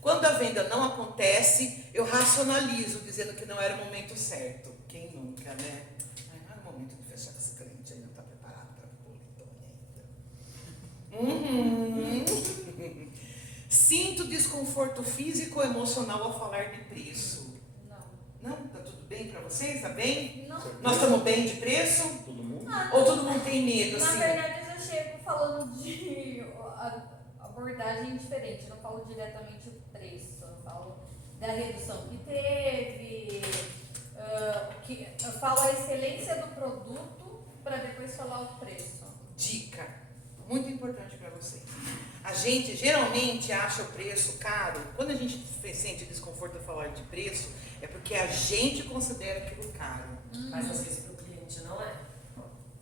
Quando a venda não acontece, eu racionalizo, dizendo que não era o momento certo. Quem nunca, né? Ai, não era o momento de fechar com esse cliente, aí não está preparado para politone ainda. Sinto desconforto físico ou emocional ao falar de preço. Não. Não? Tá tudo bem para vocês? Tá bem? Não. Nós estamos bem de preço? Todo mundo? Ou todo mundo tem medo, Na assim? verdade, eu chego falando de abordagem diferente. Eu não falo diretamente o preço. Eu falo da redução que teve. Eu falo a excelência do produto para depois falar o preço. Dica, muito importante para vocês. A gente geralmente acha o preço caro. Quando a gente sente desconforto ao falar de preço, é porque a gente considera aquilo caro. Mas às vezes para o cliente não é.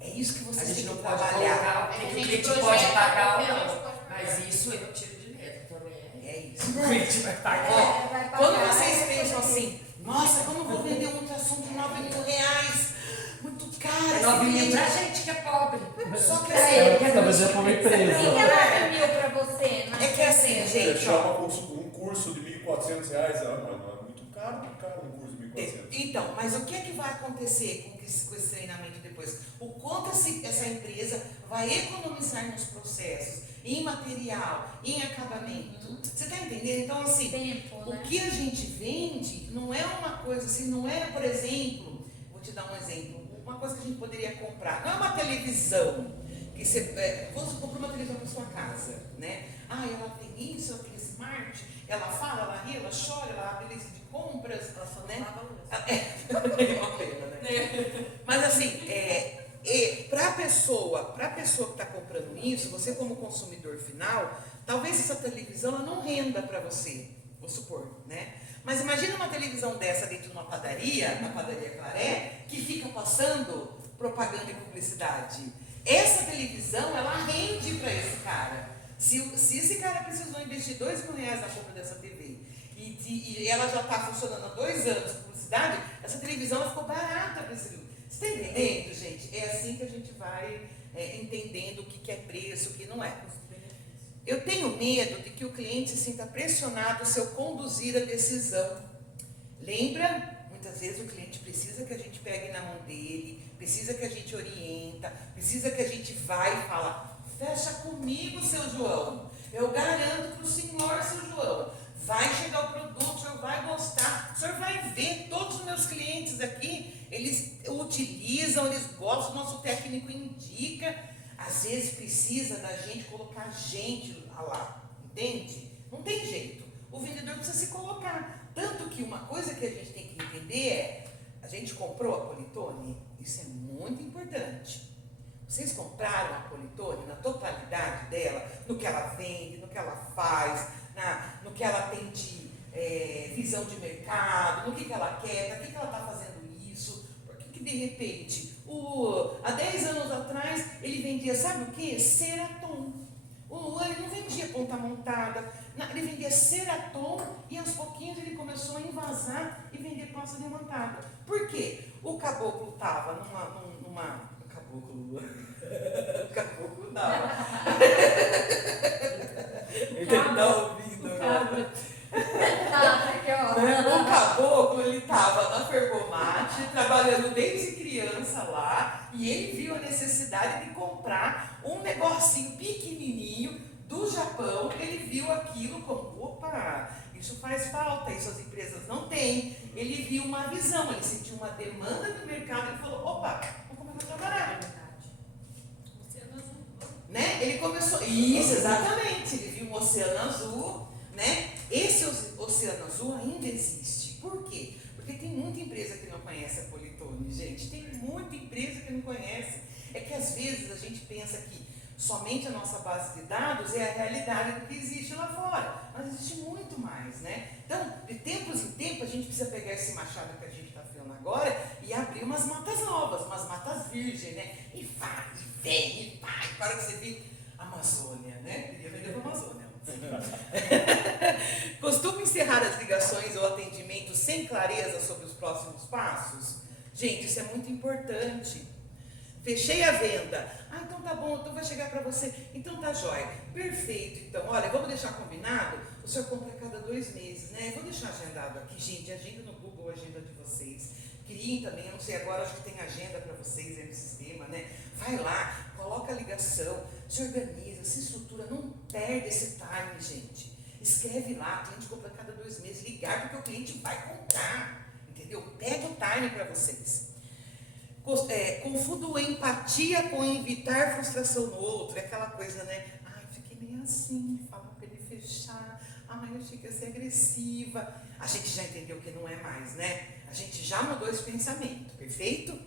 É isso que A vocês gente têm não que pode trabalhar. colocar o É que que o a gente cliente projeta, pode pagar porque ou a gente não. pode pagar. Mas isso eu tiro de letra também. É isso. O cliente vai pagar. Ó, vai pagar, quando vocês vai pensam pagar. assim, nossa, como eu vou vender um ultrassom de R$9.000? Muito caro. É esse 9 mil cliente. pra gente que é pobre. Só que É, assim, Talvez é como O que empresa. é 9 mil para você? Na É que assim, empresa? gente, Fechar um curso de R$1.400, mas não é muito caro um curso de R$1.400. então, mas o que é que vai acontecer com esse treinamento depois? O quanto essa empresa vai economizar nos processos, em material, em acabamento? Você está entendendo? Então, assim, Tempo, o né? que a gente vende não é uma coisa assim, não é, por exemplo, vou te dar um exemplo, uma coisa que a gente poderia comprar, não é uma televisão, que você, você compra uma televisão para sua casa, né? Ah, ela tem isso, ela tem smart, ela fala, ela ri, ela chora, ela abre lista de compras, Ela só não né? lava a louça. É uma pena, né? Mas assim, para a pessoa que está comprando isso, você como consumidor final, talvez essa televisão ela não renda para você, vou supor, né? Mas imagina uma televisão dessa dentro de uma padaria, na padaria Claré, que fica passando propaganda e publicidade. Essa televisão, ela rende para esse cara. Se esse cara precisou investir R$2.000 na compra dessa TV e ela já está funcionando há 2 anos com publicidade, essa televisão ela ficou barata para esse. Você está entendendo, gente? É assim que a gente vai entendendo o que é preço, o que não é. Eu tenho medo de que o cliente se sinta pressionado se eu conduzir a decisão. Lembra? Muitas vezes o cliente precisa que a gente pegue na mão dele, precisa que a gente orienta, precisa que a gente vá e fala, fecha comigo, seu João. Eu garanto para o senhor, seu João, vai chegar o produto, o senhor vai gostar, o senhor vai ver, todos os meus clientes aqui, eles utilizam, eles gostam, o nosso técnico indica. Às vezes precisa da gente colocar gente lá, entende? Não tem jeito. O vendedor precisa se colocar. Tanto que uma coisa que a gente tem que entender é, a gente comprou a Politone? Isso é muito importante. Vocês compraram a Politone na totalidade dela, no que ela vende, no que ela faz, no que ela tem de visão de mercado, no que ela quer, para que ela está fazendo isso, por que de repente, há 10 anos atrás, ele vendia, sabe o que? Ceraton. O Luan, ele não vendia ponta montada, ele vendia Ceraton e aos pouquinhos ele começou a invasar e vender pasta diamantada. Por quê? O caboclo estava numa caboclo não. Ele está ouvindo agora. O caboclo, ele estava na Fergomate, trabalhando desde criança lá, e ele viu a necessidade de comprar um negocinho pequenininho do Japão. Ele viu aquilo como, opa, isso faz falta, isso as empresas não têm. Ele viu uma visão, ele sentiu uma demanda do mercado e falou, opa, vou começar a trabalhar. Oceano Azul. Né? Ele começou, isso, exatamente, ele viu um oceano azul, né? Esse oceano azul ainda existe. Por quê? Porque tem muita empresa que não conhece a Politone, gente. Tem muita empresa que não conhece. É que às vezes a gente pensa que somente a nossa base de dados é a realidade do que existe lá fora. Mas existe muito mais, né? Então, de tempos em tempos, a gente precisa pegar esse machado que a gente está filmando agora e abrir umas matas novas, umas matas virgens, né? E vai, e vem, e vai. Para que você vê Amazônia, né? Queria vender para a Amazônia. Costumo encerrar as ligações ou atendimentos sem clareza sobre os próximos passos? Gente, isso é muito importante. Fechei a venda. Ah, então tá bom, então vai chegar para você. Então tá jóia. Perfeito. Então, olha, vamos deixar combinado? O senhor compra a cada 2 meses, né? Eu vou deixar agendado aqui, gente. Agenda no Google, a agenda de vocês. Criem também, eu não sei agora, acho que tem agenda para vocês aí no sistema, né? Vai lá, coloca a ligação, se organiza, se estrutura, não perde esse time, gente. Escreve lá, cliente compra a cada 2 meses, ligar porque o cliente vai comprar, entendeu? Pega o time para vocês. Confundo empatia com evitar frustração no outro, é aquela coisa, né? Ai, fiquei meio assim, falar para ele fechar, ai, eu achei que ia ser agressiva. A gente já entendeu que não é mais, né? A gente já mudou esse pensamento, perfeito?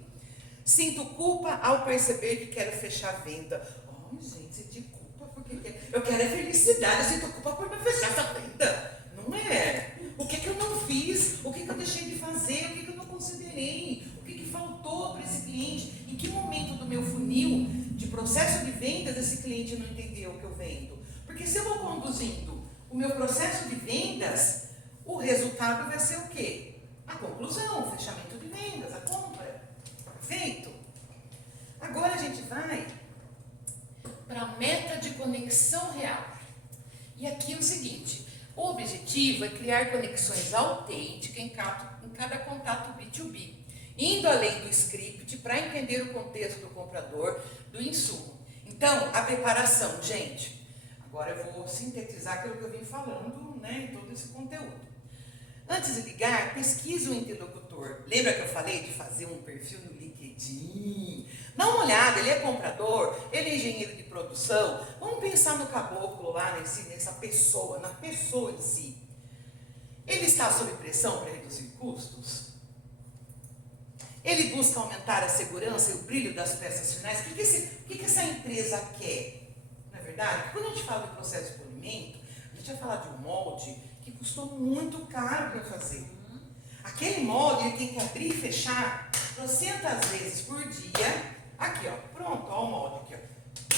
Sinto culpa ao perceber que quero fechar a venda. Ai, gente, senti culpa porque eu quero é felicidade, eu sinto culpa por não fechar essa venda. Não é? O que eu não fiz? O que eu deixei de fazer? O que eu não considerei? O que faltou para esse cliente? Em que momento do meu funil de processo de vendas esse cliente não entendeu o que eu vendo? Porque se eu vou conduzindo o meu processo de vendas, o resultado vai ser o quê? A conclusão, o fechamento de vendas, a compra. Perfeito? Agora a gente vai para a meta de conexão real. E aqui é o seguinte, o objetivo é criar conexões autênticas em cada contato B2B, indo além do script para entender o contexto do comprador, do insumo. Então, a preparação, gente, agora eu vou sintetizar aquilo que eu vim falando, né, em todo esse conteúdo. Antes de ligar, pesquise o interlocutor. Lembra que eu falei de fazer um perfil no LinkedIn? Dá uma olhada, ele é comprador, ele é engenheiro de produção. Vamos pensar no caboclo lá, nessa pessoa, na pessoa em si. Ele está sob pressão para reduzir custos? Ele busca aumentar a segurança e o brilho das peças finais? O que essa empresa quer? Não é verdade? Quando a gente fala do processo de polimento, a gente vai falar de um molde que custou muito caro para fazer. Aquele molde ele tem que abrir e fechar 300 vezes por dia. Aqui, ó, pronto, ó o molde aqui, ó.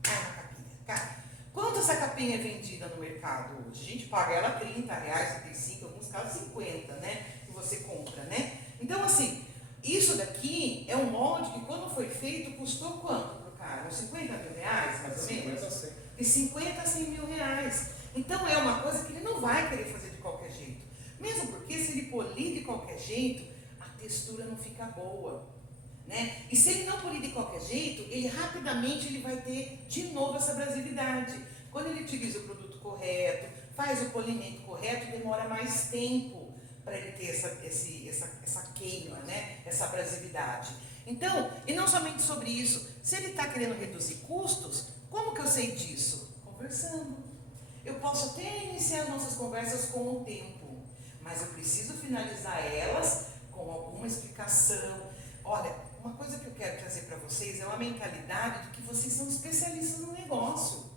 Cai na capinha, cai. Quanto essa capinha é vendida no mercado hoje? A gente paga ela R$30, 35, em alguns casos 50, né? Que você compra, né? Então, assim, isso daqui é um molde que quando foi feito custou quanto pro cara? Uns R$50 mil, mais ou menos? De 50 a 100 mil reais. Então é uma coisa que ele não vai querer fazer de qualquer jeito. Mesmo porque se ele polir de qualquer jeito, a textura não fica boa. Né? E se ele não polir de qualquer jeito, ele rapidamente ele vai ter de novo essa abrasividade. Quando ele utiliza o produto correto, faz o polimento correto, demora mais tempo para ele ter essa queima, né? Essa abrasividade. Então, e não somente sobre isso, se ele está querendo reduzir custos, como que eu sei disso? Conversando. Eu posso até iniciar as nossas conversas com o tempo, mas eu preciso finalizar elas com alguma explicação. Olha, uma coisa que eu quero trazer para vocês é uma mentalidade de que vocês são especialistas no negócio.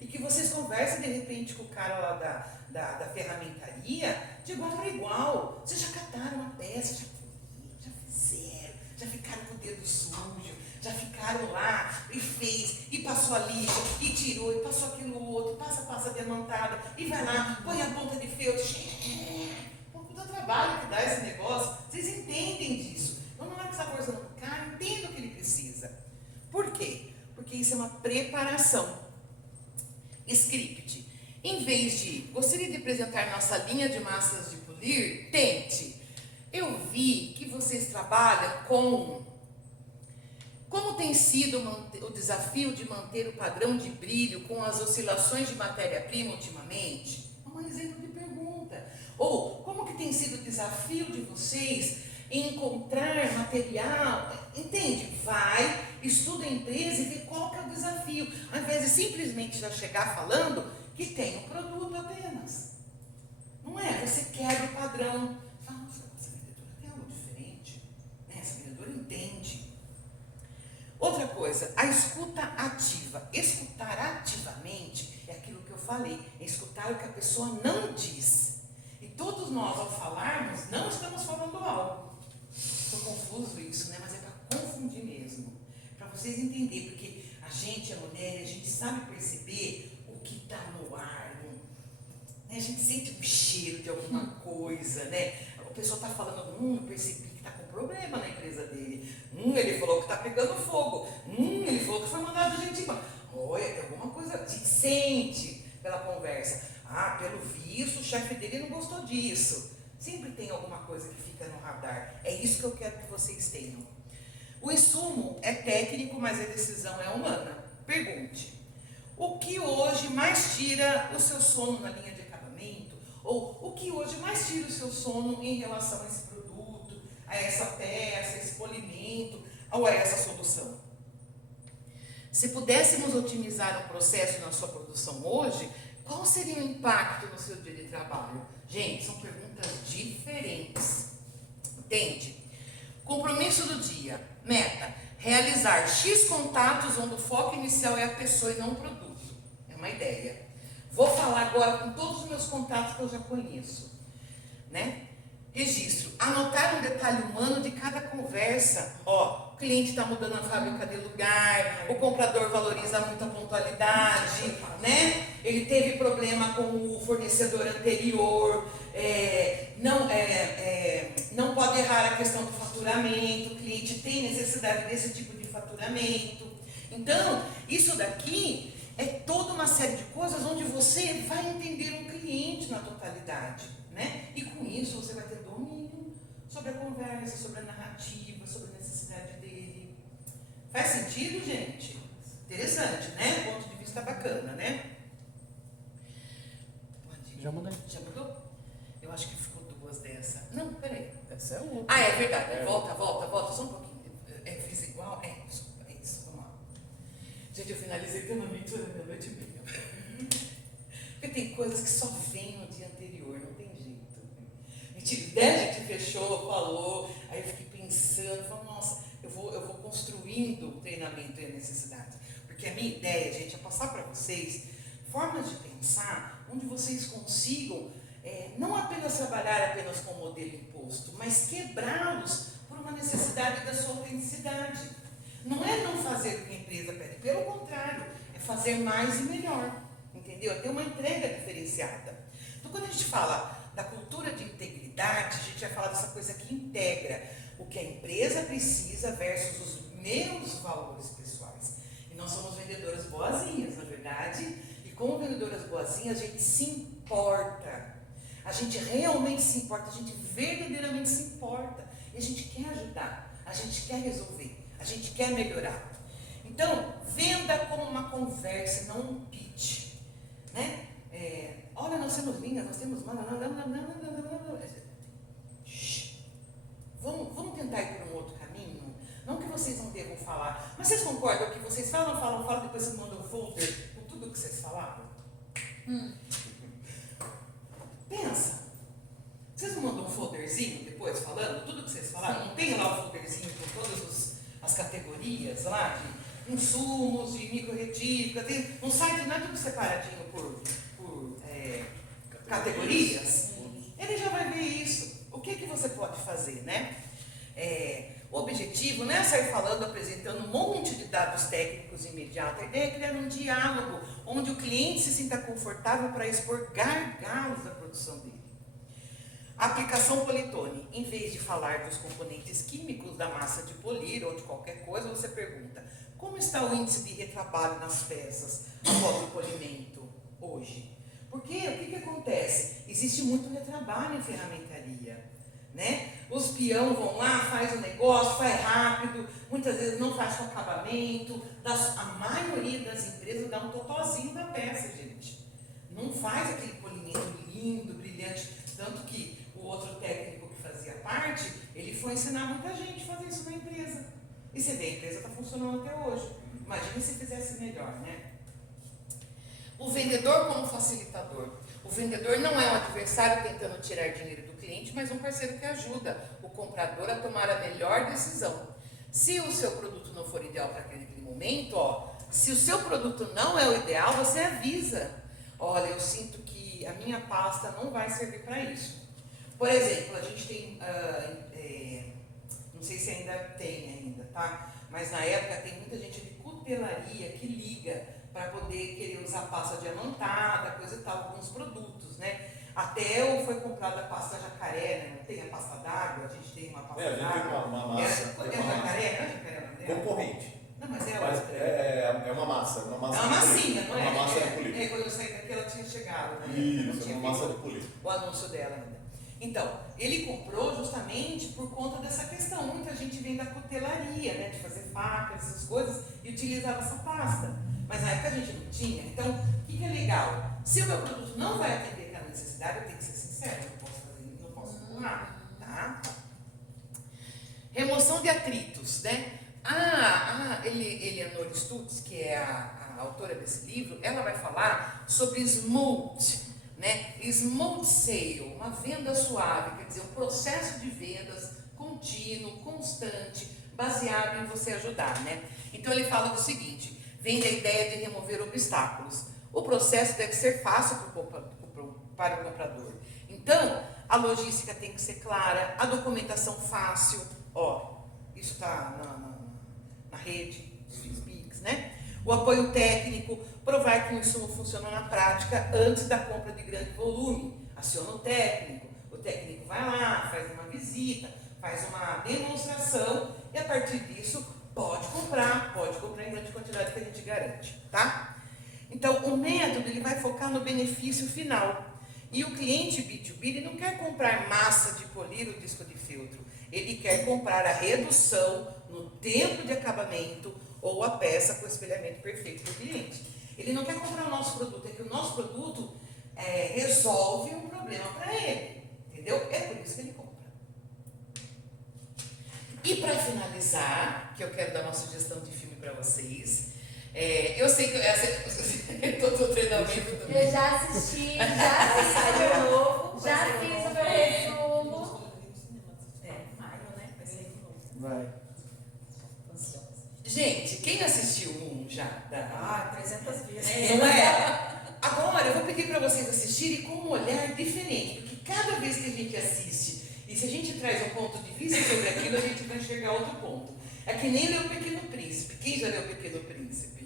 E que vocês conversam de repente com o cara lá da ferramentaria de igual para igual. Vocês já cataram uma peça, já fizeram, já ficaram com o dedo sujo, já ficaram lá e fez, e passou a lixa, e tirou, e passou aquilo outro, passa a diamantada, e vai lá, põe a ponta de feltro. Puta trabalho que dá esse negócio. Vocês entendem disso. Então não é que está forçando o cara, entenda o que ele precisa. Por quê? Porque isso é uma preparação. Script. Em vez de, gostaria de apresentar nossa linha de massas de polir, tente. Eu vi que vocês trabalham com... Como tem sido o desafio de manter o padrão de brilho com as oscilações de matéria-prima ultimamente? É um exemplo de pergunta. Ou, como que tem sido o desafio de vocês em encontrar material? Entende? Vai, estuda a empresa e vê qual que é o desafio. Ao invés de simplesmente já chegar falando que tem um produto apenas. Não é? Você quebra o padrão. Fala, nossa, essa vendedora tem algo diferente. Né? Essa vendedora entende. Outra coisa, a escuta ativa. Escutar ativamente é aquilo que eu falei. É escutar o que a pessoa não diz. E todos nós, ao falarmos, não estamos falando algo. Ficou confuso isso, né? Mas é para confundir mesmo. Para vocês entenderem, porque a gente é mulher, a gente sabe perceber o que está no ar. Né? A gente sente um cheiro de alguma coisa, né? A pessoa está falando, eu percebi que está com problema na empresa dele. Ele falou que está pegando fogo. Ele falou que foi mandado gente embora. Olha, tem alguma coisa, a gente sente pela conversa. Pelo visto, o chefe dele não gostou disso. Sempre tem alguma coisa que fica no radar. É isso que eu quero que vocês tenham. O insumo é técnico, mas a decisão é humana. Pergunte: o que hoje mais tira o seu sono na linha de acabamento? Ou o que hoje mais tira o seu sono em relação a esse produto, a essa peça, a esse polimento ou a essa solução? Se pudéssemos otimizar o processo na sua produção hoje, qual seria o impacto no seu dia de trabalho? Gente, são perguntas diferentes. Entende? Compromisso do dia. Meta: realizar X contatos onde o foco inicial é a pessoa e não o produto. É uma ideia. Vou falar agora com todos os meus contatos que eu já conheço. Né? Registro: anotar um detalhe humano de cada conversa. O cliente está mudando a fábrica de lugar, o comprador valoriza muito a pontualidade, né? Ele teve problema com o fornecedor anterior, não pode errar a questão do faturamento, o cliente tem necessidade desse tipo de faturamento. Então, isso daqui é toda uma série de coisas onde você vai entender um cliente na totalidade, né? E com isso você vai ter domínio sobre a conversa, sobre a narrativa, sobre a necessidade dele. Faz sentido, gente? Interessante, né? Ponto de vista bacana, né? Já mudei. Já mudou? Eu acho que ficou duas dessa. Não, peraí. Essa é outra. É verdade. Volta, só um pouquinho. Fiz igual? É isso, vamos lá. Gente, eu finalizei pela noite e meia. Porque tem coisas que só vêm no dia anterior, não tem jeito. A gente fechou, falou, aí eu fiquei pensando, falei, nossa, eu vou construindo o treinamento e a necessidade. Porque a minha ideia, gente, é passar para vocês formas de pensar onde vocês consigam não apenas trabalhar apenas com o modelo imposto, mas quebrá-los por uma necessidade da sua autenticidade. Não é não fazer o que a empresa pede, pelo contrário, é fazer mais e melhor, entendeu? É ter uma entrega diferenciada. Então, quando a gente fala da cultura de integridade, a gente vai falar dessa coisa que integra o que a empresa precisa versus os meus valores pessoais. E nós somos vendedoras boazinhas, na verdade, e como vendedoras boazinhas, a gente se importa. A gente realmente se importa, a gente verdadeiramente se importa. E a gente quer ajudar, a gente quer resolver, a gente quer melhorar. Então, venda como uma conversa, não um pitch. Né? Olha, nós temos linhas, nós temos... Vamos tentar ir por um outro caminho? Não que vocês não devam falar, mas vocês concordam que vocês falam, depois vocês mandam um folder com tudo que vocês falaram? Pensa. Vocês não mandam um folderzinho depois falando tudo que vocês falaram? Não tem lá o folderzinho com todas as categorias lá de insumos, de micro-retífica, não sai de nada tudo separadinho por categorias? Ele já vai ver isso. O que você pode fazer, né? O objetivo não é sair falando, apresentando um monte de dados técnicos imediatos. A ideia é criar um diálogo onde o cliente se sinta confortável para expor gargalos da produção dele. A aplicação Politone, em vez de falar dos componentes químicos da massa de polir ou de qualquer coisa, você pergunta: como está o índice de retrabalho nas peças após o polimento hoje? Porque o que acontece? Existe muito retrabalho em ferramentaria, né? Os peão vão lá, faz o negócio, faz rápido, muitas vezes não faz com acabamento. A maioria das empresas dá um totozinho da peça, gente. Não faz aquele polimento lindo, brilhante. Tanto que o outro técnico que fazia parte, ele foi ensinar muita gente a fazer isso na empresa. E você vê, a empresa está funcionando até hoje. Imagina se fizesse melhor, né? O vendedor como facilitador. O vendedor não é um adversário tentando tirar dinheiro do cliente, mas um parceiro que ajuda o comprador a tomar a melhor decisão. Se o seu produto não for ideal para aquele momento, se o seu produto não é o ideal, você avisa. Olha, eu sinto que a minha pasta não vai servir para isso. Por exemplo, a gente tem, não sei se ainda tem tá? Mas na época tem muita gente de cutelaria que liga para poder querer usar pasta diamantada, coisa e tal, alguns produtos, né? Até foi comprada a pasta jacaré, né? Não tem a pasta d'água, a gente tem uma pasta d'água. Tem uma massa. É jacaré, não é concorrente. Não, mas é Mas outra. é uma massa. É uma É uma massinha, não é? É uma massa de polido. É, quando eu saí daqui ela tinha chegado, né? Eu não Isso, é tinha uma massa visto de polido. o anúncio dela ainda. Então, ele comprou justamente por conta dessa questão. Muita gente vem da cutelaria, né? De fazer facas, essas coisas, e utilizava essa pasta. Mas na época a gente não tinha. Então, o que é legal? Se o meu produto não vai atender aquela necessidade, eu tenho que ser sincero, eu não posso fazer, não posso empurrar, tá? Remoção de atritos, né? Eleanor Stutz, que é a autora desse livro, ela vai falar sobre smooth, né? Smooth sale, uma venda suave, quer dizer, um processo de vendas contínuo, constante, baseado em você ajudar, né? Então ele fala do seguinte: vem da ideia de remover obstáculos. O processo deve ser fácil para o comprador. Então, a logística tem que ser clara, a documentação fácil, isso está na rede dos FISBICs, né? O apoio técnico, provar que o insumo funciona na prática antes da compra de grande volume. Aciona o técnico vai lá, faz uma visita, faz uma demonstração e a partir disso pode comprar em grande quantidade que a gente garante, tá? Então, o método ele vai focar no benefício final. E o cliente B2B ele não quer comprar massa de polir o disco de feltro. Ele quer comprar a redução no tempo de acabamento ou a peça com espelhamento perfeito para o cliente. Ele não quer comprar o nosso produto, é que o nosso produto resolve um problema para ele. Entendeu? É por isso que ele compra. E para finalizar, que eu quero dar uma sugestão de filme para vocês. Eu sei que todo o treinamento do Eu já assisti, de novo, já fiz o meu resumo. Maio, né? Vai sair de novo. Vai. Ansiosa. Gente, quem assistiu um já? 300 vezes. Não é? Agora eu vou pedir para vocês assistirem com um olhar diferente, porque cada vez que a gente assiste, e se a gente traz um ponto de vista sobre aquilo, a gente vai enxergar outro ponto. É que nem ler o Pequeno Príncipe. Quem já leu o Pequeno Príncipe?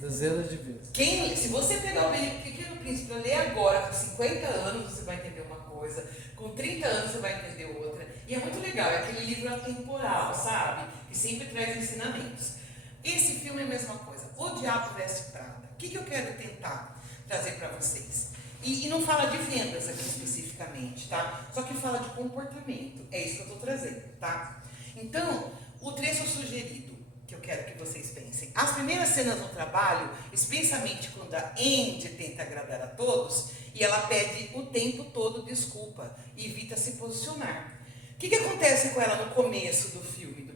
Dezenas de vezes. Se você pegar o Pequeno Príncipe para ler agora, com 50 anos, você vai entender uma coisa, com 30 anos você vai entender outra. E é muito legal, é aquele livro atemporal, sabe? Que sempre traz ensinamentos. Esse filme é a mesma coisa. O Diabo Veste Prada. O que eu quero tentar trazer para vocês? E não fala de vendas aqui especificamente, tá? Só que fala de comportamento. É isso que eu estou trazendo, tá? Então, o trecho sugerido que eu quero que vocês pensem. As primeiras cenas no trabalho, especialmente quando a Andy tenta agradar a todos, e ela pede o tempo todo desculpa e evita se posicionar. O que acontece com ela no começo do filme, do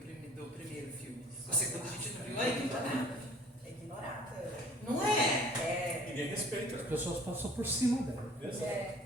primeiro filme? O segundo a gente não viu ainda, né? É ignorada. Não é? Ninguém respeita. As pessoas passam por cima dela. Exato.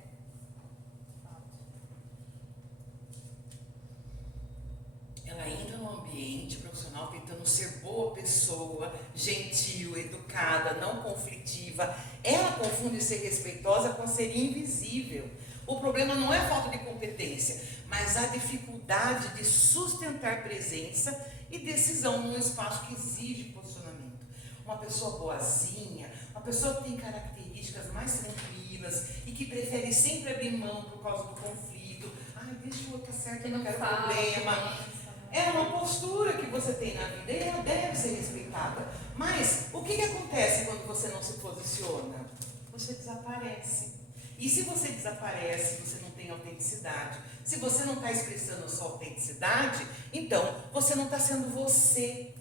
Ela entra no ambiente profissional tentando ser boa pessoa, gentil, educada, não conflitiva. Ela confunde ser respeitosa com ser invisível. O problema não é a falta de competência, mas a dificuldade de sustentar presença e decisão num espaço que exige posicionamento. Uma pessoa boazinha, uma pessoa que tem características mais tranquilas e que prefere sempre abrir mão por causa do conflito. Ai, deixa o outro certo, eu não quero problema. É uma postura que você tem na vida e ela deve ser respeitada. Mas o que acontece quando você não se posiciona? Você desaparece. E se você desaparece, você não tem autenticidade. Se você não está expressando a sua autenticidade, então você não está sendo você.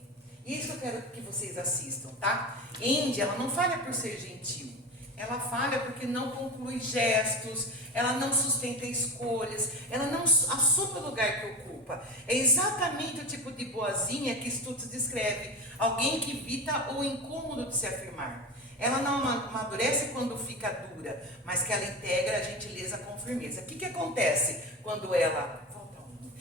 E é isso que eu quero que vocês assistam, tá? Andy, ela não falha por ser gentil. Ela falha porque não conclui gestos, ela não sustenta escolhas, ela não assume o lugar que ocupa. É exatamente o tipo de boazinha que Stutz descreve. Alguém que evita o incômodo de se afirmar. Ela não amadurece quando fica dura, mas que ela integra a gentileza com firmeza. O que acontece quando ela...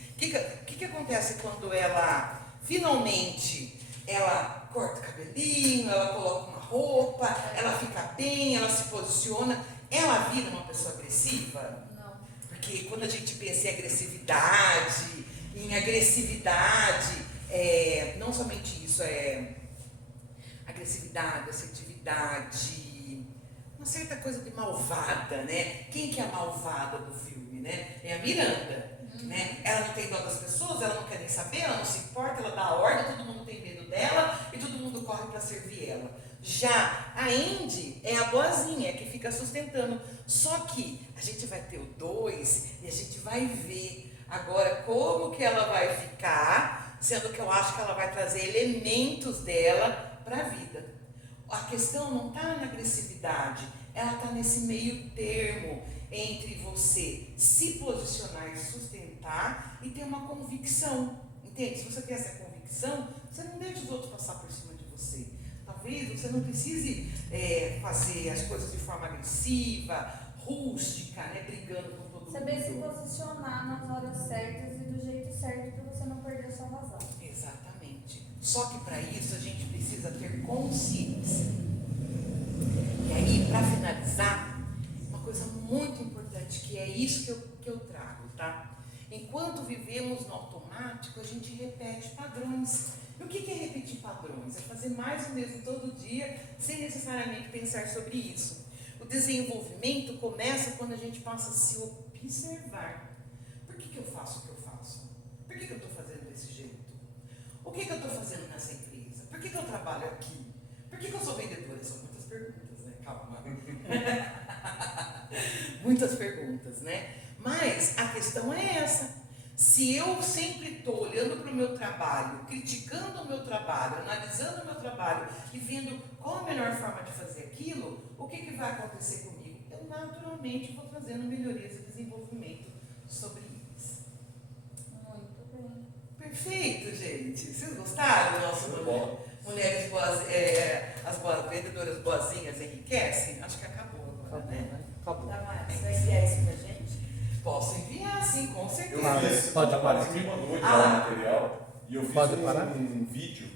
O que acontece quando ela finalmente ela corta o cabelinho, ela coloca uma roupa, ela fica bem, ela se posiciona, ela vira uma pessoa agressiva? Não. Porque quando a gente pensa em agressividade, não somente isso, agressividade, assertividade, uma certa coisa de malvada, né? Quem que é a malvada do filme, né? É a Miranda, né? Ela não tem dó das pessoas, ela não quer nem saber, ela não se importa, ela dá a ordem, todo mundo tem servir ela. Já a Andy é a boazinha, é que fica sustentando. Só que a gente vai ter o 2 e a gente vai ver agora como que ela vai ficar, sendo que eu acho que ela vai trazer elementos dela para a vida. A questão não está na agressividade, ela está nesse meio termo entre você se posicionar e sustentar e ter uma convicção. Entende? Se você tem essa convicção, você não deixa os outros passar por cima de você. Talvez você não precise fazer as coisas de forma agressiva, rústica, né, brigando com todo mundo. Saber se posicionar nas horas certas e do jeito certo para você não perder a sua razão. Exatamente. Só que para isso a gente precisa ter consciência. E aí, para finalizar, uma coisa muito importante, que é isso que eu trago, tá? Enquanto vivemos no automático, a gente repete padrões. E o que é repetir padrões? É fazer mais o mesmo todo dia, sem necessariamente pensar sobre isso. O desenvolvimento começa quando a gente passa a se observar. Por que eu faço o que eu faço? Por que eu estou fazendo desse jeito? O que eu estou fazendo nessa empresa? Por que eu trabalho aqui? Por que eu sou vendedora? São muitas perguntas, né? Calma. Muitas perguntas, né? Mas a questão é essa. Se eu sempre estou olhando para o meu trabalho, criticando o meu trabalho, analisando o meu trabalho e vendo qual a melhor forma de fazer aquilo, o que vai acontecer comigo? Eu naturalmente vou trazendo melhorias e desenvolvimento sobre isso. Muito bem. Perfeito, gente. Vocês gostaram do nosso Mulheres Boas, as vendedoras boazinhas enriquecem? Acho que acabou agora, né? Acabou. Damares, você vai enviar isso pra gente? Posso enviar, sim, com Eu certeza. vi esse, Pode a Damares parar. me mandou Ah. o material e eu fiz Pode parar. um vídeo